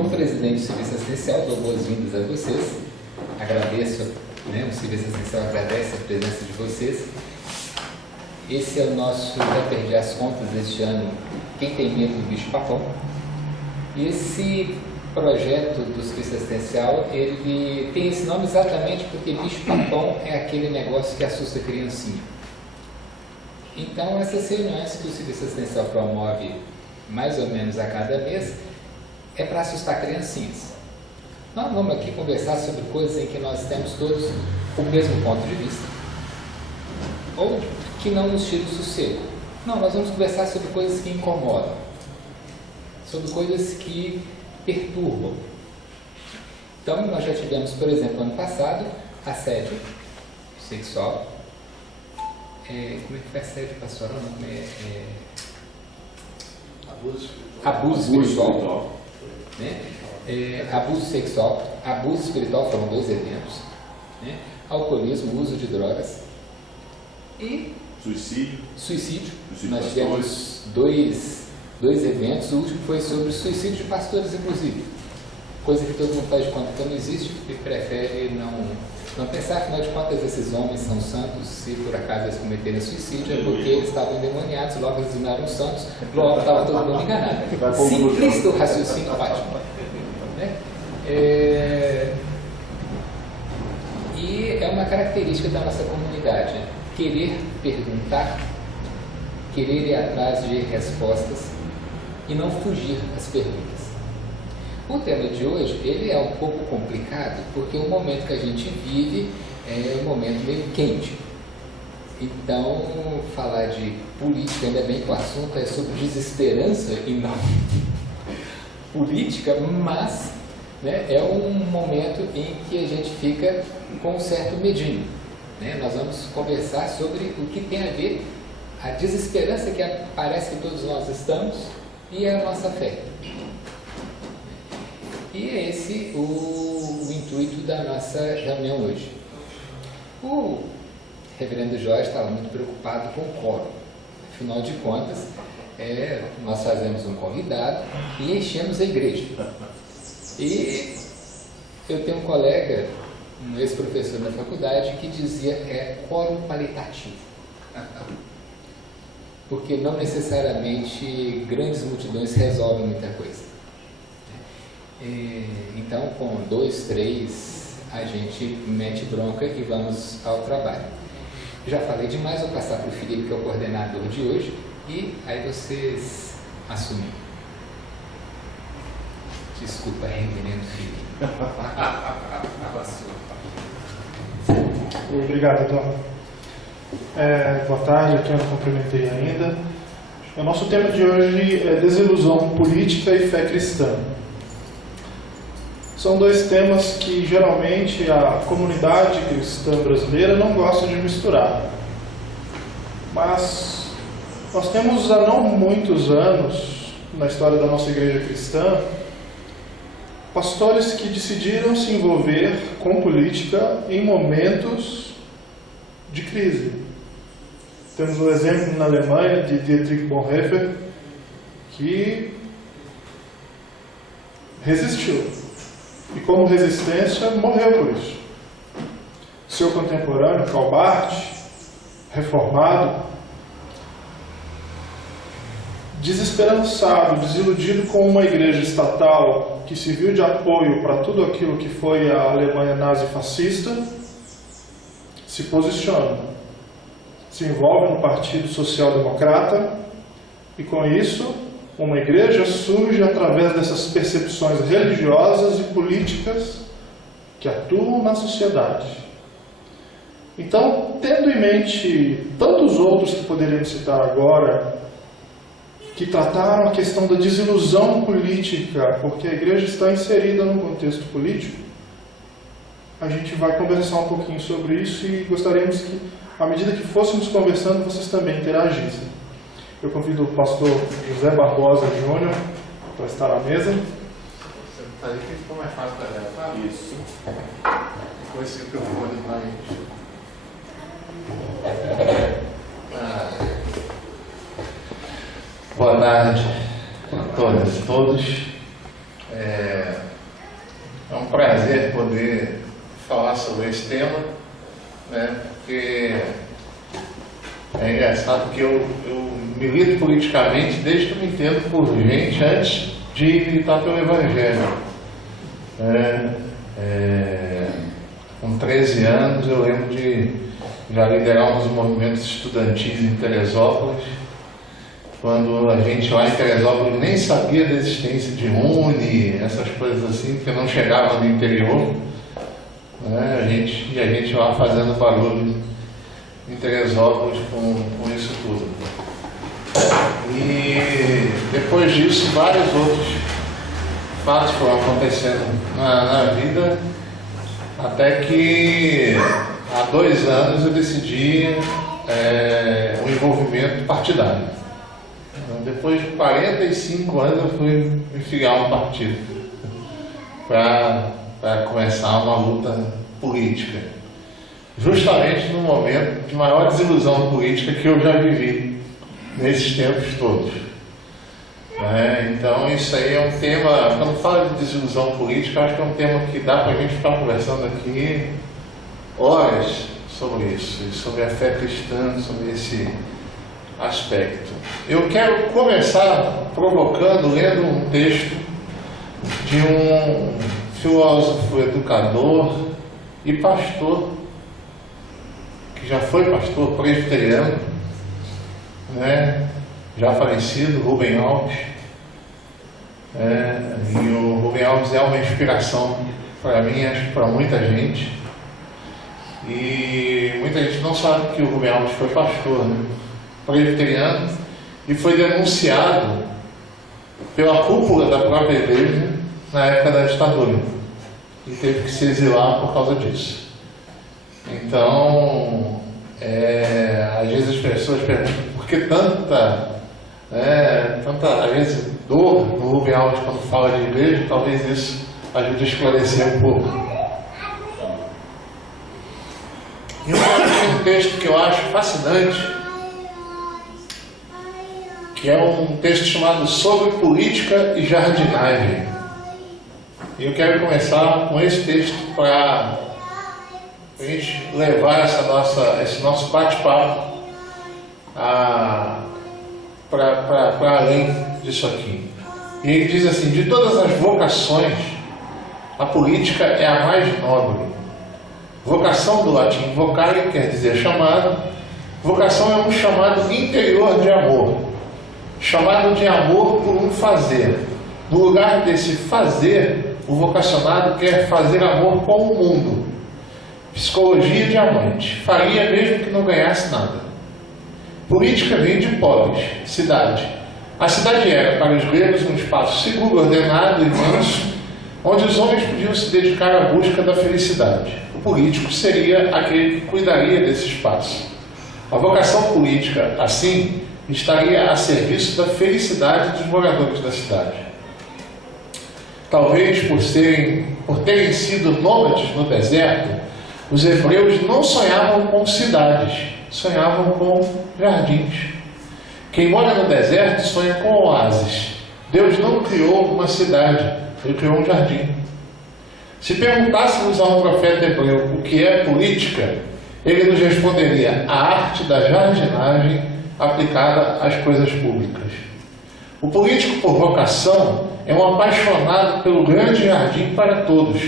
Como presidente do Serviço Assistencial, dou boas-vindas a vocês. Agradeço, o Serviço Assistencial agradece a presença de vocês. Esse é o nosso, já perdi as contas deste ano, Quem Tem Medo do Bicho-Papão. E esse projeto do Serviço Assistencial, ele tem esse nome exatamente porque bicho-papão é aquele negócio que assusta a criancinha. Então, essas reuniões que o Serviço Assistencial promove mais ou menos a cada mês é para assustar criancinhas. Nós vamos aqui conversar sobre coisas em que nós temos todos o mesmo ponto de vista, ou que não nos tira o sossego. Não, nós vamos conversar sobre coisas que incomodam, sobre coisas que perturbam. Então, nós já tivemos, por exemplo, ano passado, assédio sexual. Como é que foi assédio pastoral? Abuso espiritual. Abuso sexual, abuso espiritual, foram 2 eventos. Alcoolismo, uso de drogas. E suicídio. Nós tivemos dois eventos, o último foi sobre suicídio de pastores, inclusive. Coisa que todo mundo faz de conta que não existe e prefere não pensar, afinal de contas, esses homens são santos. Se por acaso eles cometerem suicídio, é porque eles estavam endemoniados, logo eles não eram santos, logo estava todo mundo enganado. Simplista o raciocínio ótimo. E é uma característica da nossa comunidade, querer perguntar, querer ir atrás de respostas e não fugir das perguntas. O tema de hoje, ele é um pouco complicado, porque o momento que a gente vive é um momento meio quente. Então, falar de política, ainda bem que o assunto é sobre desesperança e não política, mas é um momento em que a gente fica com um certo medinho. Nós vamos conversar sobre o que tem a ver a desesperança que parece que todos nós estamos e a nossa fé. E é esse o intuito da nossa reunião hoje. O reverendo Jorge estava muito preocupado com o quórum. Afinal de contas, nós fazemos um convidado e enchemos a igreja. E eu tenho um colega, um ex-professor na faculdade, que dizia quórum qualitativo. Porque não necessariamente grandes multidões resolvem muita coisa. Então, com 2, 3, a gente mete bronca e vamos ao trabalho. Já falei demais, vou passar para o Felipe, que é o coordenador de hoje, e aí vocês assumem. Desculpa, reverendo Felipe. Obrigado, então. Boa tarde, aqui eu não cumprimentei ainda. O nosso tema de hoje é desilusão política e fé cristã. São 2 temas que geralmente a comunidade cristã brasileira não gosta de misturar. Mas nós temos há não muitos anos, na história da nossa igreja cristã, pastores que decidiram se envolver com política em momentos de crise. Temos o exemplo na Alemanha de Dietrich Bonhoeffer, que resistiu. E como resistência, morreu por isso. Seu contemporâneo, Karl Barth, reformado, desesperançado, desiludido com uma igreja estatal que serviu de apoio para tudo aquilo que foi a Alemanha nazi-fascista, se posiciona, se envolve no Partido Social Democrata e com isso uma igreja surge através dessas percepções religiosas e políticas que atuam na sociedade. Então, tendo em mente tantos outros que poderíamos citar agora, que trataram a questão da desilusão política, porque a igreja está inserida num contexto político, a gente vai conversar um pouquinho sobre isso e gostaríamos que, à medida que fôssemos conversando, vocês também interagissem. Eu convido o pastor José Barbosa Júnior para estar à mesa. Você fazer que ficou mais fácil para gravar? Isso. Depois esse microfone vai. Boa tarde a todas e todos. prazer poder falar sobre esse tema, né? Porque é engraçado que eu milito politicamente desde que eu me entendo por gente, antes de militar pelo Evangelho. Com 13 anos eu lembro de já liderar um dos movimentos estudantis em Teresópolis, quando a gente lá em Teresópolis nem sabia da existência de Uni, essas coisas assim, porque não chegava no interior, né? A gente lá fazendo barulho em Teresópolis com isso tudo. E depois disso, vários outros fatos foram acontecendo na vida, até que há 2 anos eu decidi o envolvimento partidário. Depois de 45 anos eu fui me filiar a um partido para começar uma luta política, justamente no momento de maior desilusão política que eu já vivi nesses tempos todos. Então isso aí é um tema, quando fala de desilusão política, acho que é um tema que dá para a gente ficar conversando aqui horas sobre isso, e sobre a fé cristã, sobre esse aspecto. Eu quero começar provocando, lendo um texto de um filósofo, educador e pastor, que já foi pastor presbiteriano, né? Já falecido, Rubem Alves. E o Rubem Alves é uma inspiração para mim, acho que para muita gente. E muita gente não sabe que o Rubem Alves foi pastor, né? Presbiteriano, e foi denunciado pela cúpula da própria igreja na época da ditadura, e teve que se exilar por causa disso. Então, às vezes as pessoas perguntam por que tanta às vezes, dor no Rubem Alves quando fala de igreja. Talvez isso ajude a esclarecer um pouco. E um texto que eu acho fascinante, que é um texto chamado Sobre Política e Jardinagem. E eu quero começar com esse texto para a gente levar esse nosso bate-papo para além disso aqui. E ele diz assim: de todas as vocações, a política é a mais nobre. Vocação do latim vocare quer dizer chamado. Vocação é um chamado interior de amor, chamado de amor por um fazer. No lugar desse fazer, o vocacionado quer fazer amor com o mundo. Psicologia de amante. Faria mesmo que não ganhasse nada. Política vem de polis, cidade. A cidade era, para os gregos, um espaço seguro, ordenado e manso, onde os homens podiam se dedicar à busca da felicidade. O político seria aquele que cuidaria desse espaço. A vocação política, assim, estaria a serviço da felicidade dos moradores da cidade. Talvez por terem sido nômades no deserto, os hebreus não sonhavam com cidades, sonhavam com jardins. Quem mora no deserto sonha com oásis. Deus não criou uma cidade, Ele criou um jardim. Se perguntássemos a um profeta hebreu o que é política, ele nos responderia: a arte da jardinagem aplicada às coisas públicas. O político por vocação é um apaixonado pelo grande jardim para todos.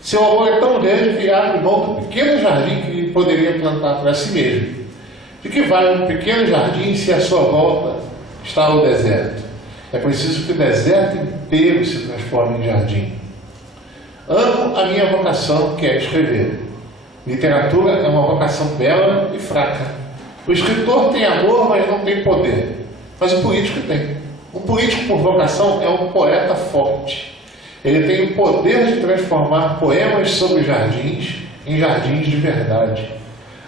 Seu amor é tão grande que abre mão do pequeno jardim que ele poderia plantar para si mesmo. De que vale um pequeno jardim se à sua volta está o deserto? É preciso que o deserto inteiro se transforme em jardim. Amo a minha vocação, que é escrever. Literatura é uma vocação bela e fraca. O escritor tem amor, mas não tem poder. Mas o político tem. Um político por vocação é um poeta forte. Ele tem o poder de transformar poemas sobre jardins em jardins de verdade.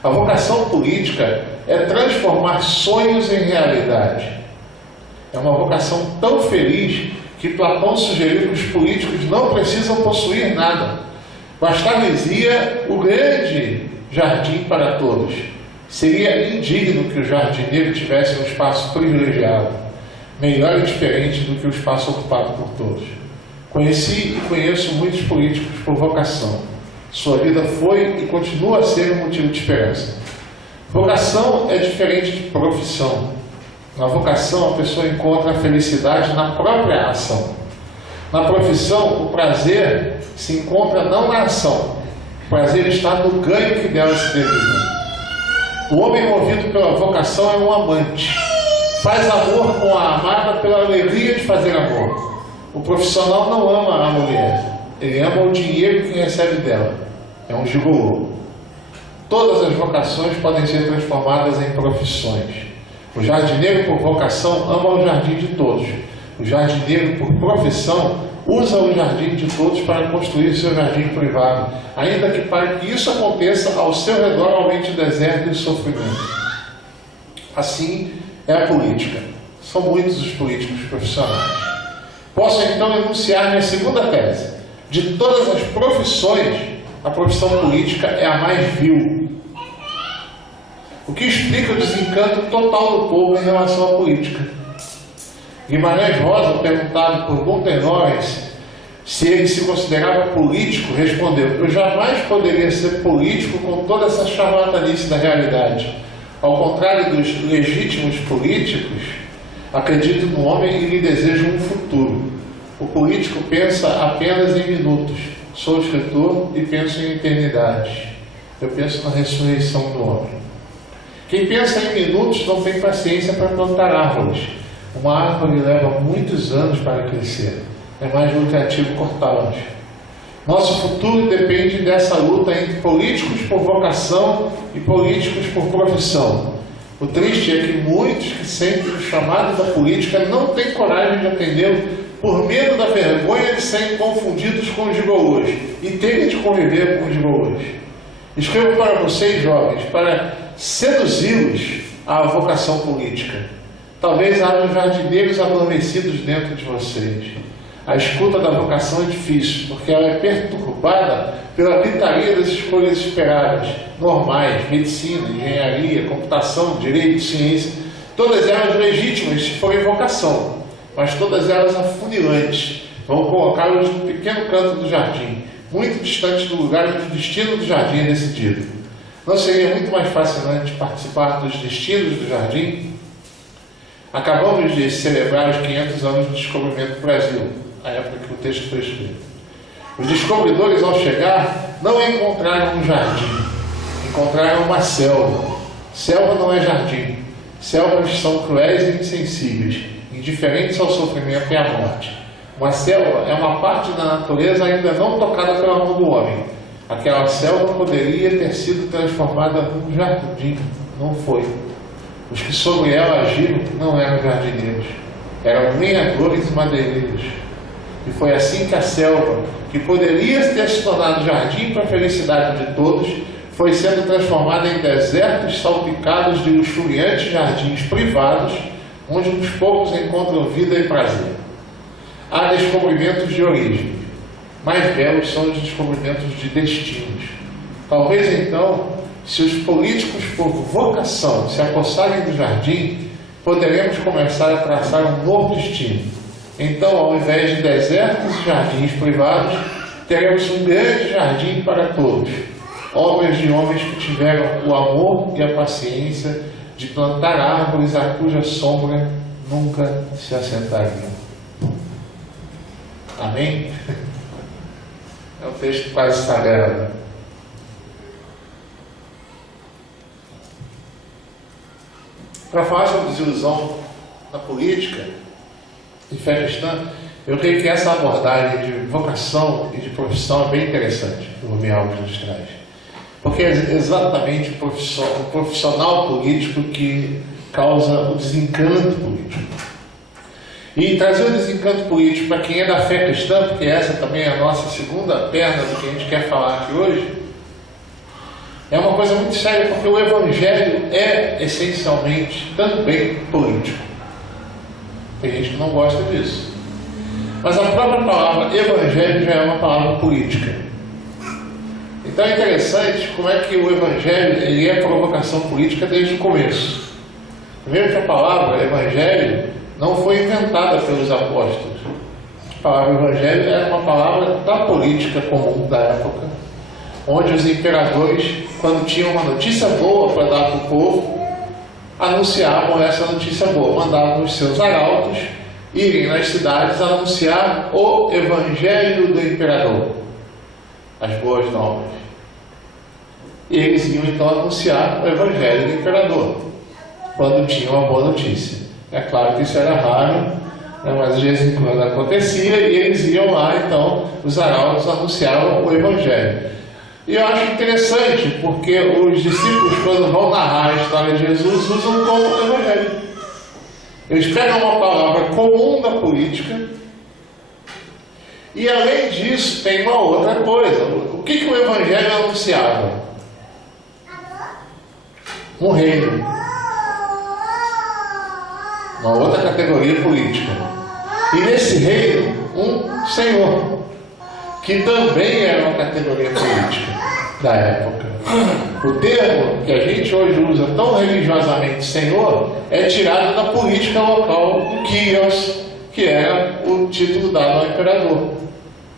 A vocação política é transformar sonhos em realidade. É uma vocação tão feliz que Platão sugeriu que os políticos não precisam possuir nada. Bastar-lhes-ia o grande jardim para todos. Seria indigno que o jardineiro tivesse um espaço privilegiado, melhor e diferente do que o espaço ocupado por todos. Conheci e conheço muitos políticos por vocação. Sua vida foi e continua a ser um motivo de esperança. Vocação é diferente de profissão. Na vocação, a pessoa encontra a felicidade na própria ação. Na profissão, o prazer se encontra não na ação. O prazer está no ganho que dela se deriva. O homem movido pela vocação é um amante. Faz amor com a amada pela alegria de fazer amor. O profissional não ama a mulher. Ele ama o dinheiro que recebe dela. É um gigolô. Todas as vocações podem ser transformadas em profissões. O jardineiro por vocação ama o jardim de todos. O jardineiro por profissão usa o jardim de todos para construir seu jardim privado, ainda que para que isso aconteça ao seu redor aumente o deserto e o sofrimento. Assim é a política. São muitos os políticos profissionais. Posso então enunciar minha segunda tese. De todas as profissões, a profissão política é a mais vil. O que explica o desencanto total do povo em relação à política. Guimarães Rosa, perguntado por Montenores se ele se considerava político, respondeu: eu jamais poderia ser político com toda essa charlatanice da realidade. Ao contrário dos legítimos políticos, acredito no homem e lhe desejo um futuro. O político pensa apenas em minutos. Sou escritor e penso em eternidade. Eu penso na ressurreição do homem. Quem pensa em minutos não tem paciência para plantar árvores. Uma árvore leva muitos anos para crescer. É mais lucrativo cortá-las. Nosso futuro depende dessa luta entre políticos por vocação e políticos por profissão. O triste é que muitos que sentem o chamado da política não têm coragem de atendê-lo por medo da vergonha de serem confundidos com os gigolôs e terem de conviver com os gigolôs. Escrevo para vocês, jovens, para seduzi-los à vocação política. Talvez hajam jardineiros adormecidos dentro de vocês. A escuta da vocação é difícil, porque ela é perturbada pela gritaria das escolhas esperadas, normais, medicina, engenharia, computação, direito, ciência, todas elas legítimas se forem vocação, mas todas elas afunilantes, vão colocá-los no pequeno canto do jardim, muito distante do lugar onde o destino do jardim é decidido. Não seria muito mais fascinante participar dos destinos do jardim? Acabamos de celebrar os 500 anos do descobrimento do Brasil, a época que o texto foi escrito. Os descobridores, ao chegar, não encontraram um jardim, encontraram uma selva. Selva não é jardim. Selvas são cruéis e insensíveis, indiferentes ao sofrimento e à morte. Uma selva é uma parte da natureza ainda não tocada pela mão do homem. Aquela selva poderia ter sido transformada num jardim. Não foi. Os que sobre ela agiram não eram jardineiros, eram lenhadores e madeireiros. E foi assim que a selva, que poderia ter se tornado jardim para a felicidade de todos, foi sendo transformada em desertos salpicados de luxuriantes jardins privados, onde uns poucos encontram vida e prazer. Há descobrimentos de origem. Mais belos são os descobrimentos de destinos. Talvez então, se os políticos por vocação se apossarem do jardim, poderemos começar a traçar um novo destino. Então, ao invés de desertos e jardins privados, teremos um grande jardim para todos. Obras de homens que tiveram o amor e a paciência de plantar árvores a cuja sombra nunca se assentariam. Amém? É um texto quase sagrado. Para falar sobre desilusão na política e fé cristã, eu creio que essa abordagem de vocação e de profissão é bem interessante que o Rubem Alves nos traz. Porque é exatamente o profissional político que causa o desencanto político. E trazer o desencanto político para quem é da fé cristã, porque essa também é a nossa segunda perna do que a gente quer falar aqui hoje, é uma coisa muito séria, porque o Evangelho é essencialmente também político. Tem gente que não gosta disso. Mas a própria palavra Evangelho já é uma palavra política. Então é interessante como é que o Evangelho ele é provocação política desde o começo. Primeiro que a palavra Evangelho não foi inventada pelos apóstolos. A palavra evangelho era uma palavra da política comum da época, onde os imperadores, quando tinham uma notícia boa para dar para o povo, anunciavam essa notícia boa, mandavam os seus arautos irem nas cidades anunciar o evangelho do imperador, as boas novas. E eles iam então anunciar o evangelho do imperador, quando tinham uma boa notícia. É claro que isso era raro, né, mas de vez em quando acontecia, e eles iam lá, então, os arautos anunciavam o evangelho. E eu acho interessante, porque os discípulos, quando vão narrar a história de Jesus, usam como evangelho. Eles pegam uma palavra comum da política, e além disso, tem uma outra coisa. O que o evangelho anunciava? Um reino. Uma outra categoria política. E nesse reino, um senhor, que também era uma categoria política da época. O termo que a gente hoje usa tão religiosamente senhor é tirado da política local do Kyrios, que era o título dado ao imperador,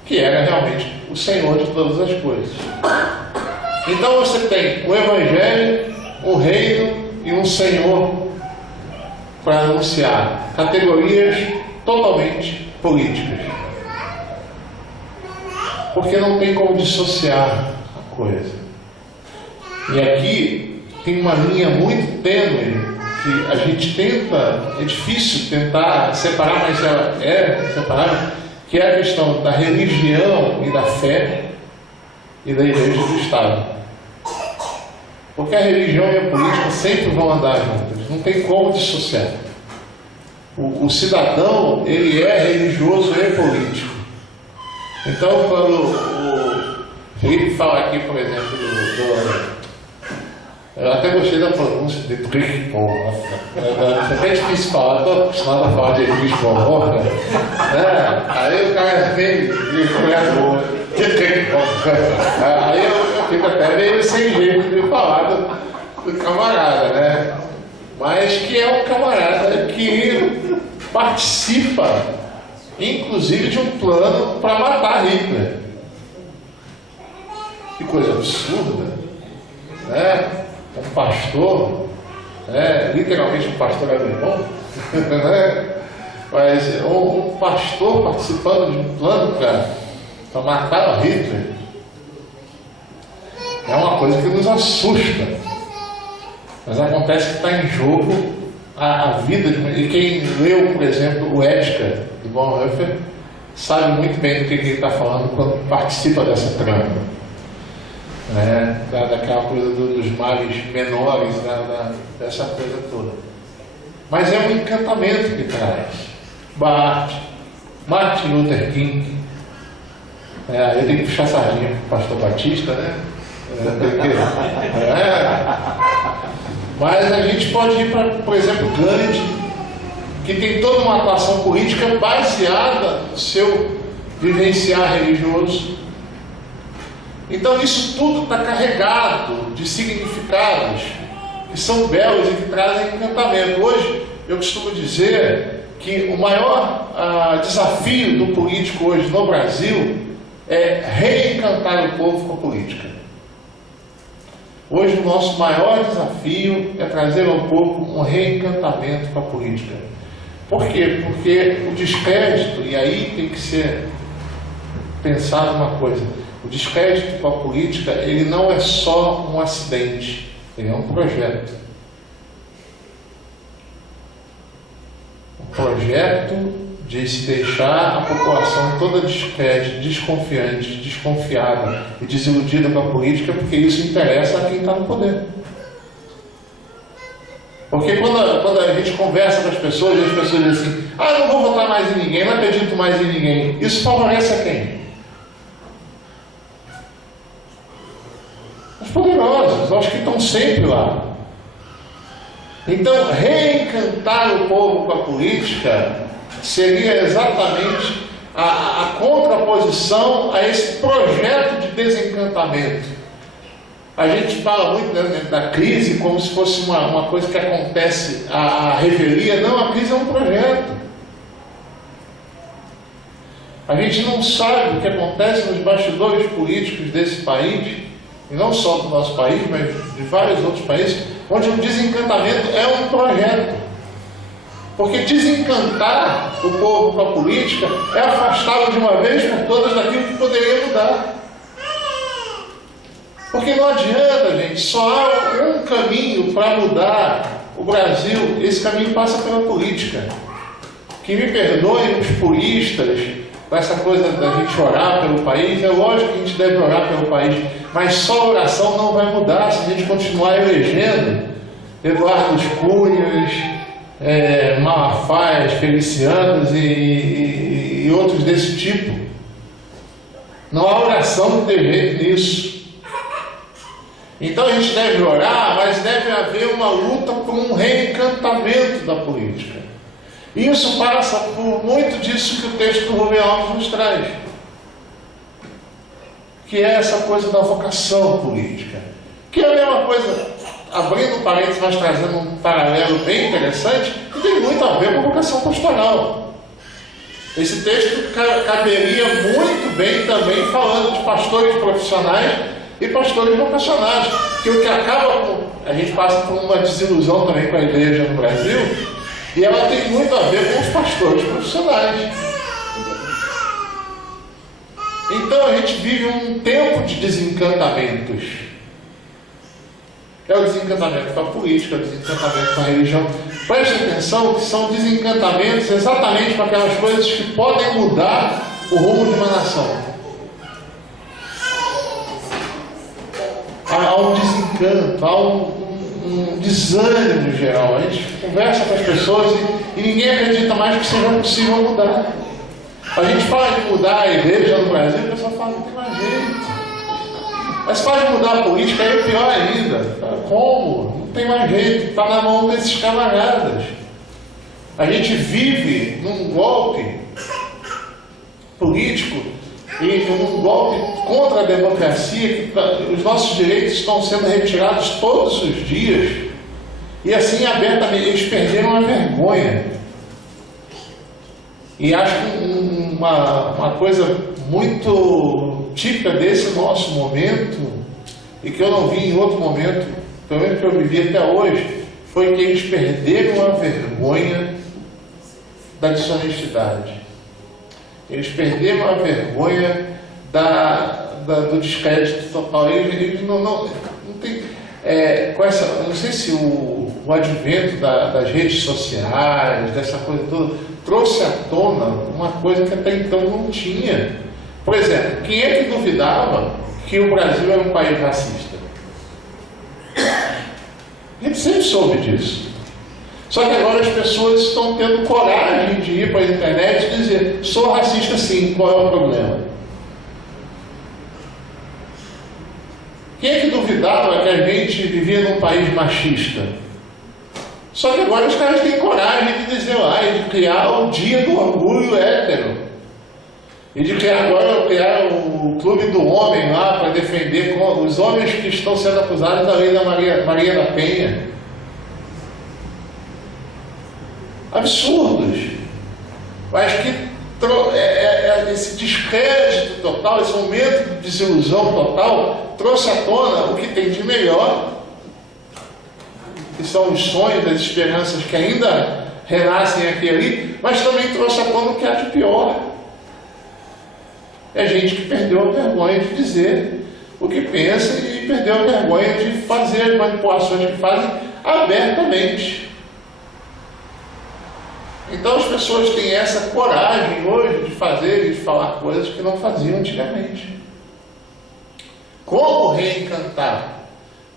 que era realmente o senhor de todas as coisas. Então você tem o evangelho, o reino e um senhor para anunciar categorias totalmente políticas. Porque não tem como dissociar a coisa. E aqui tem uma linha muito tênue que a gente tenta, é difícil tentar separar, mas ela é separada, que é a questão da religião e da fé e da igreja do Estado. Porque a religião e a política sempre vão andar juntas, não tem como dissociar. O cidadão, ele é religioso e político. Então, quando o Felipe fala aqui, por exemplo, eu até gostei da pronúncia de Trickpol. É até difícil falar, estou acostumado a falar de Trickpol. Aí o cara vem de criador, de Trickpol. Aí eu fico até meio sem jeito de falar do camarada, né? Mas que é um camarada que participa, inclusive, de um plano para matar Hitler. Que coisa absurda, né? Um pastor, né? Literalmente um pastor alemão, né? Mas um pastor participando de um plano para matar Hitler é uma coisa que nos assusta. Mas acontece que está em jogo a vida de... E quem leu, por exemplo, o Ética, do Bonhoeffer, sabe muito bem do que ele está falando quando participa dessa trama. Né? Daquela coisa dos males menores, dessa coisa toda. Mas é um encantamento que traz. Martin Luther King. Eu tenho que puxar sardinha para o pastor Batista, né? Mas a gente pode ir para, por exemplo, Gandhi, que tem toda uma atuação política baseada no seu vivenciar religioso. Então isso tudo está carregado de significados que são belos e que trazem encantamento. Hoje eu costumo dizer que o maior desafio do político hoje no Brasil é reencantar o povo com a política. Hoje o nosso maior desafio é trazer ao povo um reencantamento com a política. Por quê? Porque o descrédito, e aí tem que ser pensado uma coisa, o descrédito com a política, ele não é só um acidente, ele é um projeto. Um projeto de se deixar a população toda descrédita, desconfiante, desconfiada e desiludida com a política, porque isso interessa a quem está no poder. Porque quando a gente conversa com as pessoas dizem assim: eu não vou votar mais em ninguém, não acredito mais em ninguém. Isso favorece a quem? Os poderosos, aos que estão sempre lá. Então, reencantar o povo com a política seria exatamente a contraposição a esse projeto de desencantamento. A gente fala muito dentro da crise como se fosse uma coisa que acontece, a revelia. Não, a crise é um projeto. A gente não sabe o que acontece nos bastidores políticos desse país, e não só do nosso país, mas de vários outros países, onde o desencantamento é um projeto. Porque desencantar o povo com a política é afastá-lo de uma vez por todas daquilo que poderia mudar. Porque não adianta, gente, só há um caminho para mudar o Brasil, esse caminho passa pela política. Que me perdoem os puristas, com essa coisa da gente orar pelo país, é lógico que a gente deve orar pelo país, mas só a oração não vai mudar se a gente continuar elegendo Eduardo Cunhas, Malafaias, Felicianos e outros desse tipo. Não há oração que dê jeito nisso. Então a gente deve orar, mas deve haver uma luta por um reencantamento da política. E isso passa por muito disso que o texto do Rubem Alves nos traz, que é essa coisa da vocação política, que é a mesma coisa, abrindo parênteses, mas trazendo um paralelo bem interessante, que tem muito a ver com a vocação pastoral. Esse texto caberia muito bem também falando de pastores profissionais e pastores vocacionais, que o que acaba com... A gente passa por uma desilusão também com a igreja no Brasil, e ela tem muito a ver com os pastores profissionais. Então a gente vive um tempo de desencantamentos. É o desencantamento com a política, é o desencantamento com a religião. Preste atenção que são desencantamentos exatamente com aquelas coisas que podem mudar o rumo de uma nação. Há um desencanto, há um desânimo geral. A gente conversa com as pessoas e ninguém acredita mais que seja possível mudar. A gente fala de mudar a igreja no Brasil, a pessoa fala, não tem mais jeito. Mas fala de mudar a política, aí é pior ainda. Como? Não tem mais jeito, está na mão desses camaradas. A gente vive num golpe político e num golpe contra a democracia, que os nossos direitos estão sendo retirados todos os dias, e assim abertamente eles perderam a vergonha. E acho que uma coisa muito típica desse nosso momento, e que eu não vi em outro momento, pelo menos que eu vivi até hoje, foi que eles perderam a vergonha da desonestidade. Eles perderam a vergonha do descrédito total. Eles não tem... com essa, não sei se o advento das redes sociais, dessa coisa toda, trouxe à tona uma coisa que até então não tinha. Por exemplo, quem é que duvidava que o Brasil era um país racista? A gente sempre soube disso. Só que agora as pessoas estão tendo coragem de ir para a internet e dizer: sou racista sim, qual é o problema? Quem é que duvidava que a gente vivia num país machista? Só que agora os caras têm coragem de dizer lá, e de criar o dia do orgulho hétero. E de criar o Clube do Homem lá para defender os homens que estão sendo acusados da lei da Maria da Penha. Absurdos. Mas que esse descrédito total, esse momento de desilusão total, trouxe à tona o que tem de melhor, que são os sonhos, as esperanças que ainda renascem aqui e ali, mas também trouxe à tona o que há de pior. É gente que perdeu a vergonha de dizer o que pensa e perdeu a vergonha de fazer as manipulações que fazem abertamente. Então as pessoas têm essa coragem hoje de fazer e de falar coisas que não faziam antigamente. Como reencantar?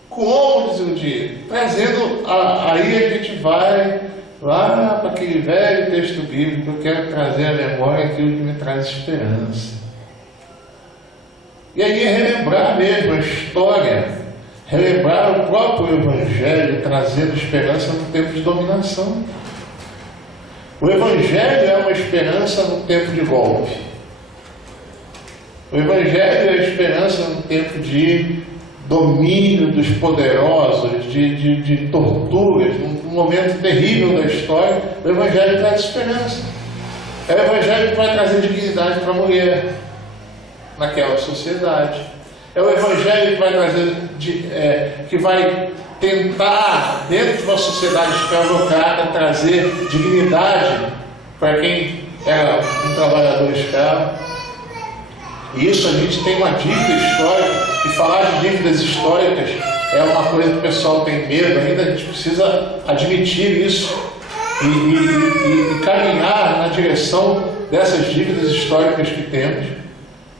Como desiludir? Trazendo, aí a gente vai lá para aquele velho texto bíblico. Eu quero trazer à memória aquilo que me traz esperança. E aí é relembrar mesmo a história, relembrar o próprio Evangelho, trazendo esperança no tempo de dominação. O Evangelho é uma esperança no tempo de golpe. O Evangelho é a esperança no tempo de domínio dos poderosos, de torturas, num momento terrível da história. O Evangelho traz esperança. É o Evangelho que vai trazer dignidade para a mulher naquela sociedade. É o Evangelho que vai trazer, que vai tentar, dentro de uma sociedade escravocrata, trazer dignidade para quem era um trabalhador escravo. E isso a gente tem uma dívida histórica, e falar de dívidas históricas é uma coisa que o pessoal tem medo ainda. A gente precisa admitir isso e caminhar na direção dessas dívidas históricas que temos.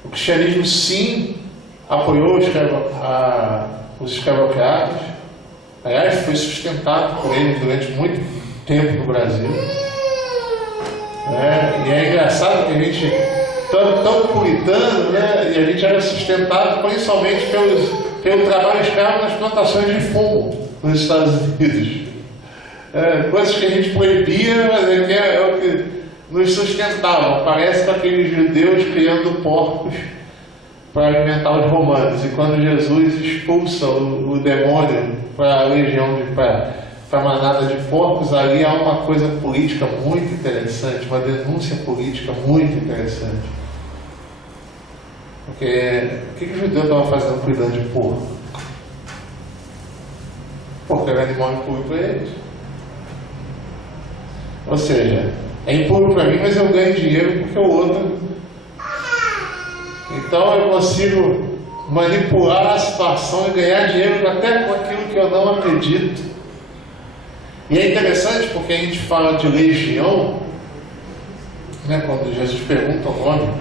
O cristianismo, sim, apoiou os escravocratas. Aliás, foi sustentado por eles durante muito tempo no Brasil. E é engraçado que a gente, tão puritano, né? E a gente era sustentado principalmente pelo trabalho escravo nas plantações de fumo nos Estados Unidos. Coisas que a gente proibia, mas é o que nos sustentava. Parece com aqueles judeus criando porcos para alimentar os romanos. E quando Jesus expulsa o demônio para a legião, para a manada de porcos, ali há uma coisa política muito interessante, uma denúncia política muito interessante. Porque o que o judeu estava fazendo cuidando de porco? Porco era animal impuro para eles. Ou seja, é impuro para mim, mas eu ganho dinheiro porque o outro. Então eu consigo manipular a situação e ganhar dinheiro até com aquilo que eu não acredito. E é interessante porque a gente fala de legião, né, quando Jesus pergunta o nome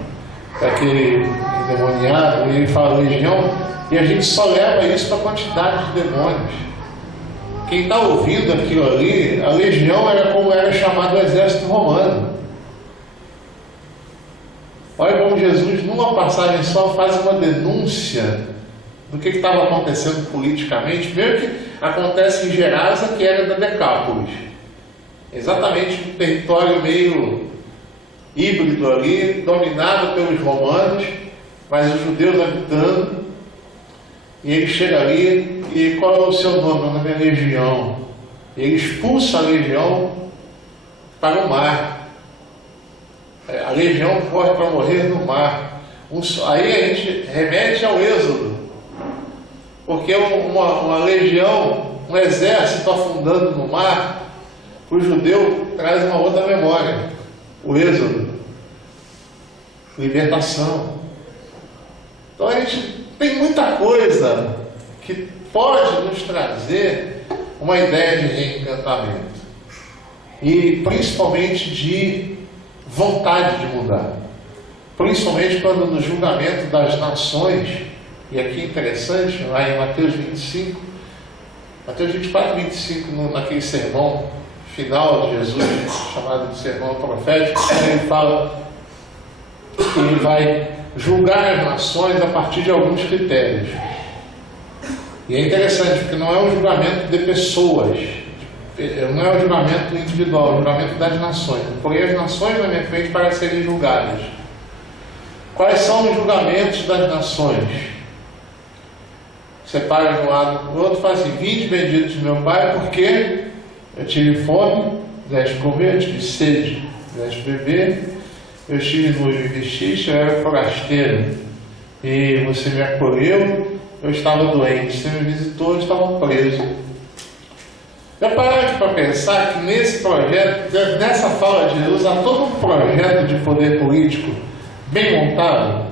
daquele endemoniado, ele fala legião, e a gente só leva isso para a quantidade de demônios. Quem está ouvindo aquilo ali, a legião era como era chamado o exército romano. Olha como Jesus, numa passagem só, faz uma denúncia do que estava acontecendo politicamente, mesmo que acontece em Gerasa, que era da Decápolis. Exatamente um território meio híbrido ali, dominado pelos romanos, mas os judeus habitando. E ele chega ali, e qual é o seu nome? Meu nome é Legião. E ele expulsa a legião para o mar. A legião corre para morrer no mar. Aí a gente remete ao Êxodo. Porque uma legião, um exército afundando no mar, para o judeu traz uma outra memória. O Êxodo. Libertação. Então a gente tem muita coisa que pode nos trazer uma ideia de reencantamento. E principalmente de vontade de mudar. Principalmente quando no julgamento das nações, e aqui é interessante, lá em Mateus 25, Mateus 24, 25, naquele sermão final de Jesus, chamado de sermão profético, ele fala que ele vai julgar as nações a partir de alguns critérios. E é interessante, porque não é um julgamento de pessoas, não é um julgamento individual, é um julgamento das nações. Porém, as nações na minha frente para serem julgadas. Quais são os julgamentos das nações? Separa de um lado do outro, fala assim: vinde benditos de meu Pai, porque eu tive fome, deste comer, eu tive sede, deste beber, eu estive nu e me vestiste, eu era forasteiro, e você me acolheu, eu estava doente, você me visitou, eu estava preso. Já pararam para pensar que nesse projeto, nessa fala de Jesus, há todo um projeto de poder político bem montado?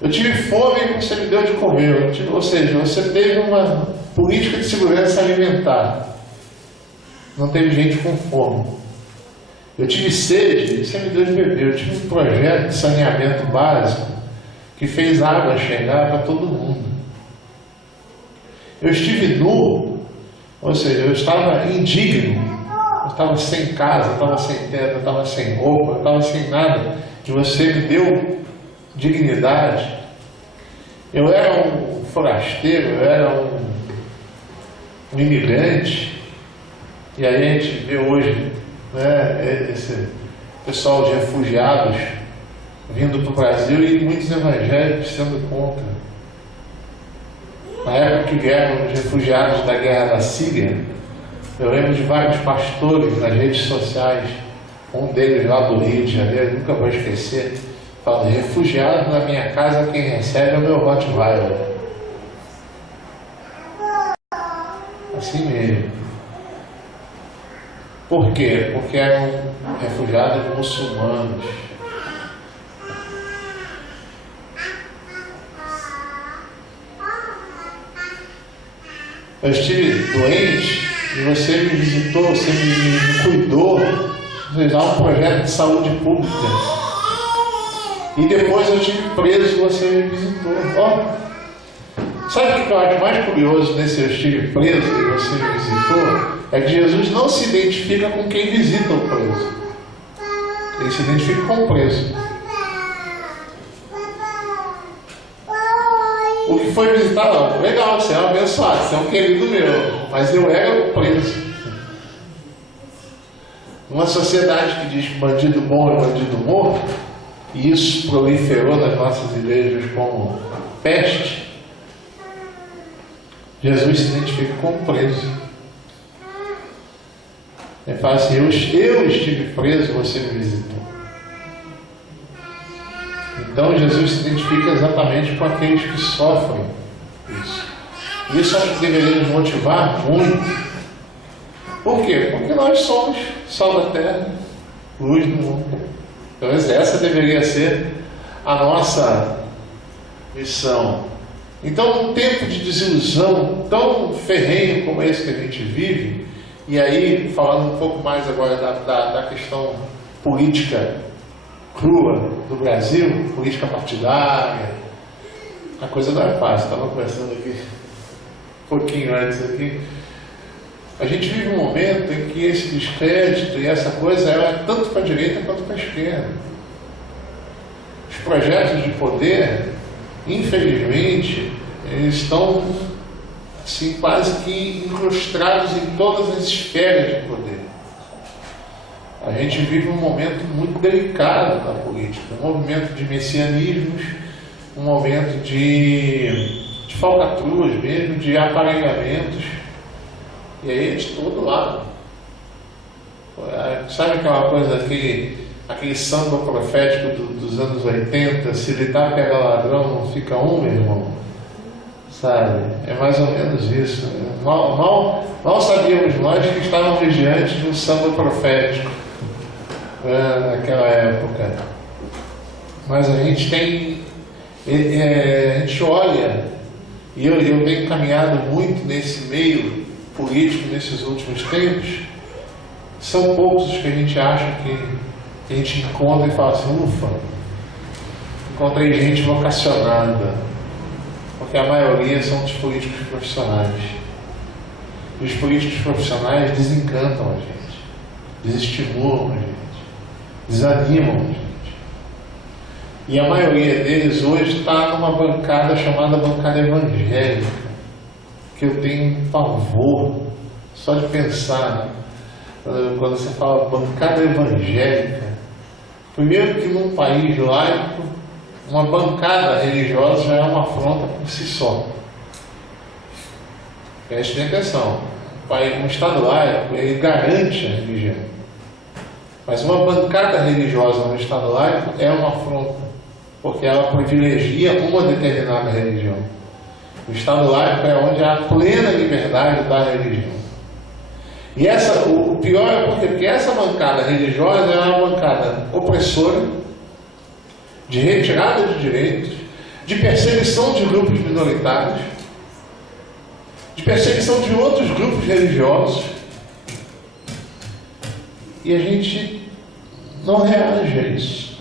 Eu tive fome e você me deu de comer. Ou seja, você teve uma política de segurança alimentar. Não teve gente com fome. Eu tive sede e você me deu de beber. Eu tive um projeto de saneamento básico que fez água chegar para todo mundo. Eu estive nu, ou seja, eu estava indigno. Eu estava sem casa, eu estava sem teto, eu estava sem roupa, eu estava sem nada. E você me deu dignidade. Eu era um forasteiro, eu era um imigrante. E aí a gente vê hoje, né, esse pessoal de refugiados vindo para o Brasil e muitos evangélicos sendo contra. Na época que vieram os refugiados da guerra da Síria, eu lembro de vários pastores nas redes sociais um deles lá do Rio de Janeiro, nunca vou esquecer, falando: refugiado na minha casa, quem recebe é o meu Rottweiler. Assim mesmo. Por quê? Porque eram refugiados muçulmanos. Eu estive doente e você me visitou, você me cuidou, fez um projeto de saúde pública. E depois eu estive preso e você me visitou. Ó, sabe o que eu acho mais curioso nesse eu estive preso e você me visitou? É que Jesus não se identifica com quem visita o preso. Ele se identifica com o preso. O que foi visitar, ó, legal, você é um abençoado, você é um querido meu, mas eu era o preso. Uma sociedade que diz que bandido bom é bandido morto, e isso proliferou nas nossas igrejas como peste, Jesus se identifica com o preso. Ele fala assim: eu estive preso, você me visitou. Então Jesus se identifica exatamente com aqueles que sofrem isso. Isso acho que deveria nos motivar muito. Por quê? Porque nós somos sal da terra, luz do mundo. Então essa deveria ser a nossa missão. Então, num tempo de desilusão tão ferrenho como esse que a gente vive, e aí falando um pouco mais agora da questão política crua do Brasil, política partidária, a coisa não é fácil. Estava conversando aqui um pouquinho antes aqui. A gente vive um momento em que esse descrédito e essa coisa é tanto para a direita quanto para a esquerda. Os projetos de poder, infelizmente, eles estão assim, quase que incrustados em todas as esferas de poder. A gente vive um momento muito delicado da política, um movimento de messianismos, um momento de falcatruas mesmo, de aparelhamentos, e aí é de todo lado. Sabe aquela coisa, aquele samba profético dos anos 80, se gritar pega ladrão, não fica um, meu irmão? Sabe? É mais ou menos isso. Mal sabíamos nós que estávamos diante de um samba profético naquela época. Mas a gente tem, a gente olha, e eu tenho caminhado muito nesse meio político nesses últimos tempos. São poucos os que a gente acha que a gente encontra e fala assim: ufa, encontrei gente vocacionada, porque a maioria são dos políticos profissionais. E os políticos profissionais desencantam a gente, desestimulam a gente, desanimam a gente. E a maioria deles hoje está numa bancada chamada bancada evangélica, que eu tenho pavor só de pensar. Quando você fala bancada evangélica, primeiro que num país laico, uma bancada religiosa já é uma afronta por si só. Prestem atenção. Um Estado laico, ele garante a religião. Mas uma bancada religiosa no Estado laico é uma afronta, porque ela privilegia uma determinada religião. O Estado laico é onde há plena liberdade da religião. E o pior é porque essa bancada religiosa é uma bancada opressora, de retirada de direitos, de perseguição de grupos minoritários, de perseguição de outros grupos religiosos. E a gente não reage a isso.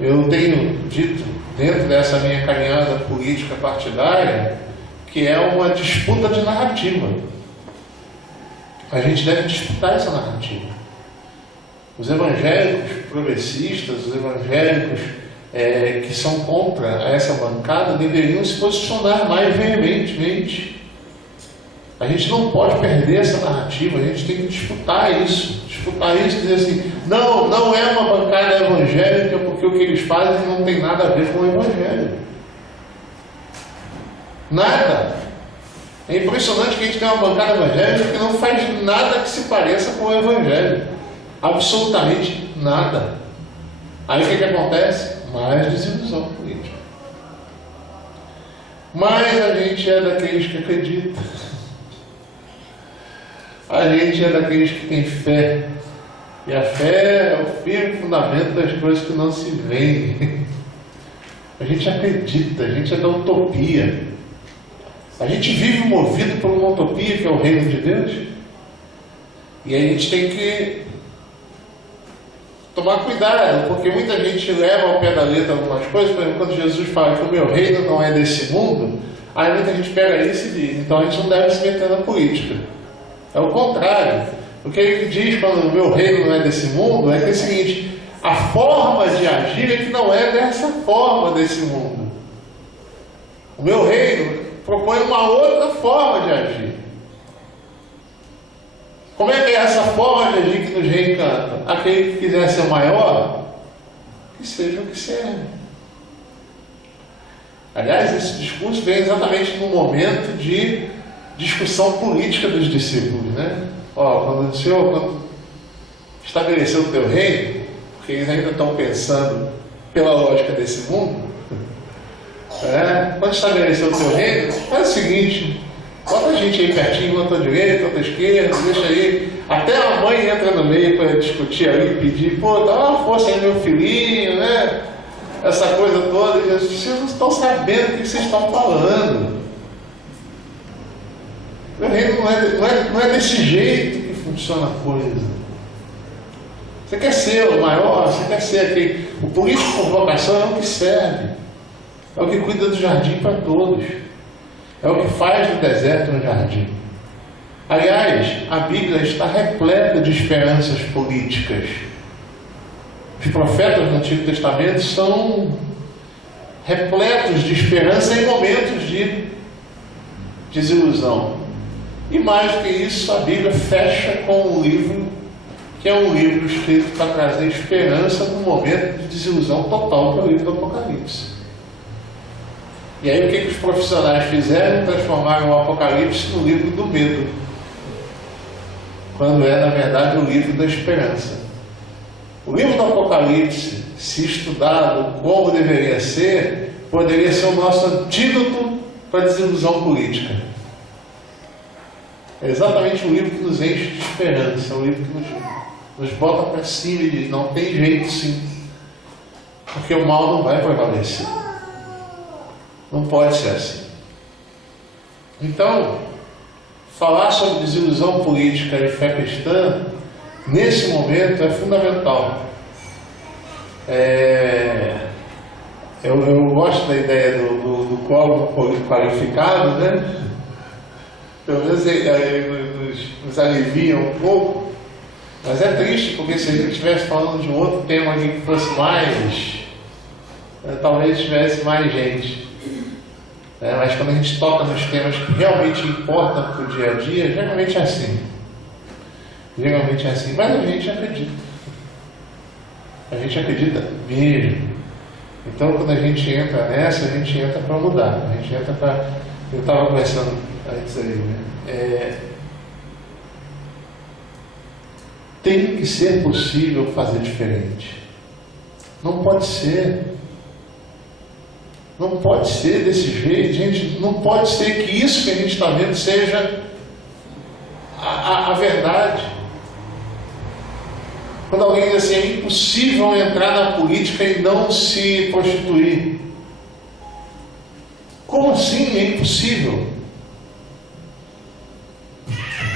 Eu tenho dito, dentro dessa minha caminhada política partidária, que é uma disputa de narrativa. A gente deve disputar essa narrativa. Os evangélicos progressistas, os evangélicos que são contra essa bancada deveriam se posicionar mais veementemente. A gente não pode perder essa narrativa, a gente tem que disputar isso e dizer assim: não é uma bancada evangélica porque o que eles fazem não tem nada a ver com o evangelho. Nada. É impressionante que a gente tem uma bancada evangélica que não faz nada que se pareça com o Evangelho. Absolutamente nada. Aí o que acontece? Mais desilusão política. Mas a gente é daqueles que acreditam. A gente é daqueles que tem fé. E a fé é o firme fundamento das coisas que não se veem. A gente acredita, a gente é da utopia. A gente vive movido por uma utopia que é o reino de Deus. E a gente tem que tomar cuidado, porque muita gente leva ao pé da letra algumas coisas. Por exemplo, quando Jesus fala que o meu reino não é desse mundo, aí muita gente pega isso e diz, então a gente não deve se meter na política. É o contrário. O que ele diz quando o meu reino não é desse mundo é que é o seguinte, a forma de agir é que não é dessa forma desse mundo. O meu reino propõe uma outra forma de agir. Como é que é essa forma de agir que nos reencanta? Aquele que quiser ser maior, que seja o que serve. Aliás, esse discurso vem exatamente no momento de discussão política dos discípulos, né? Quando o Senhor estabeleceu o teu reino, porque eles ainda estão pensando pela lógica desse mundo, quando estabeleceu o teu reino, faz o seguinte, bota a gente aí pertinho, uma à tua direita, outra à esquerda, deixa aí, até a mãe entra no meio para discutir ali, pedir, pô, dá uma força aí meu filhinho, né? Essa coisa toda, e vocês não estão sabendo o que vocês estão falando. O reino não é desse jeito que funciona a coisa. Você quer ser o maior, você quer ser aquele. O político com vocação é o que serve, é o que cuida do jardim para todos, é o que faz do deserto um jardim. Aliás, a Bíblia está repleta de esperanças políticas. Os profetas do Antigo Testamento são repletos de esperança em momentos de desilusão. E mais do que isso, a Bíblia fecha com um livro que é um livro escrito para trazer esperança no momento de desilusão total, que é o livro do Apocalipse. E aí o que os profissionais fizeram? Transformaram o Apocalipse no livro do medo, quando é, na verdade, o livro da esperança. O livro do Apocalipse, se estudado como deveria ser, poderia ser o nosso antídoto para a desilusão política. É exatamente o livro que nos enche de esperança, é o livro que nos bota para cima e diz, não tem jeito sim, porque o mal não vai prevalecer. Não pode ser assim. Então, falar sobre desilusão política e fé cristã, nesse momento, é fundamental. Eu gosto da ideia do colo qualificado, né? Pelo menos nos alivia um pouco, mas é triste, porque se a gente estivesse falando de um outro tema aqui que fosse mais, talvez tivesse mais gente. Mas quando a gente toca nos temas que realmente importam para o dia a dia, geralmente é assim. Geralmente é assim, mas a gente acredita. A gente acredita mesmo. Então quando a gente entra nessa, a gente entra para mudar. A gente entra para... Eu estava conversando antes aí, né? Tem que ser possível fazer diferente. Não pode ser. Não pode ser desse jeito, gente. Não pode ser que isso que a gente está vendo seja a verdade. Quando alguém diz assim, é impossível entrar na política e não se prostituir. Como assim é impossível?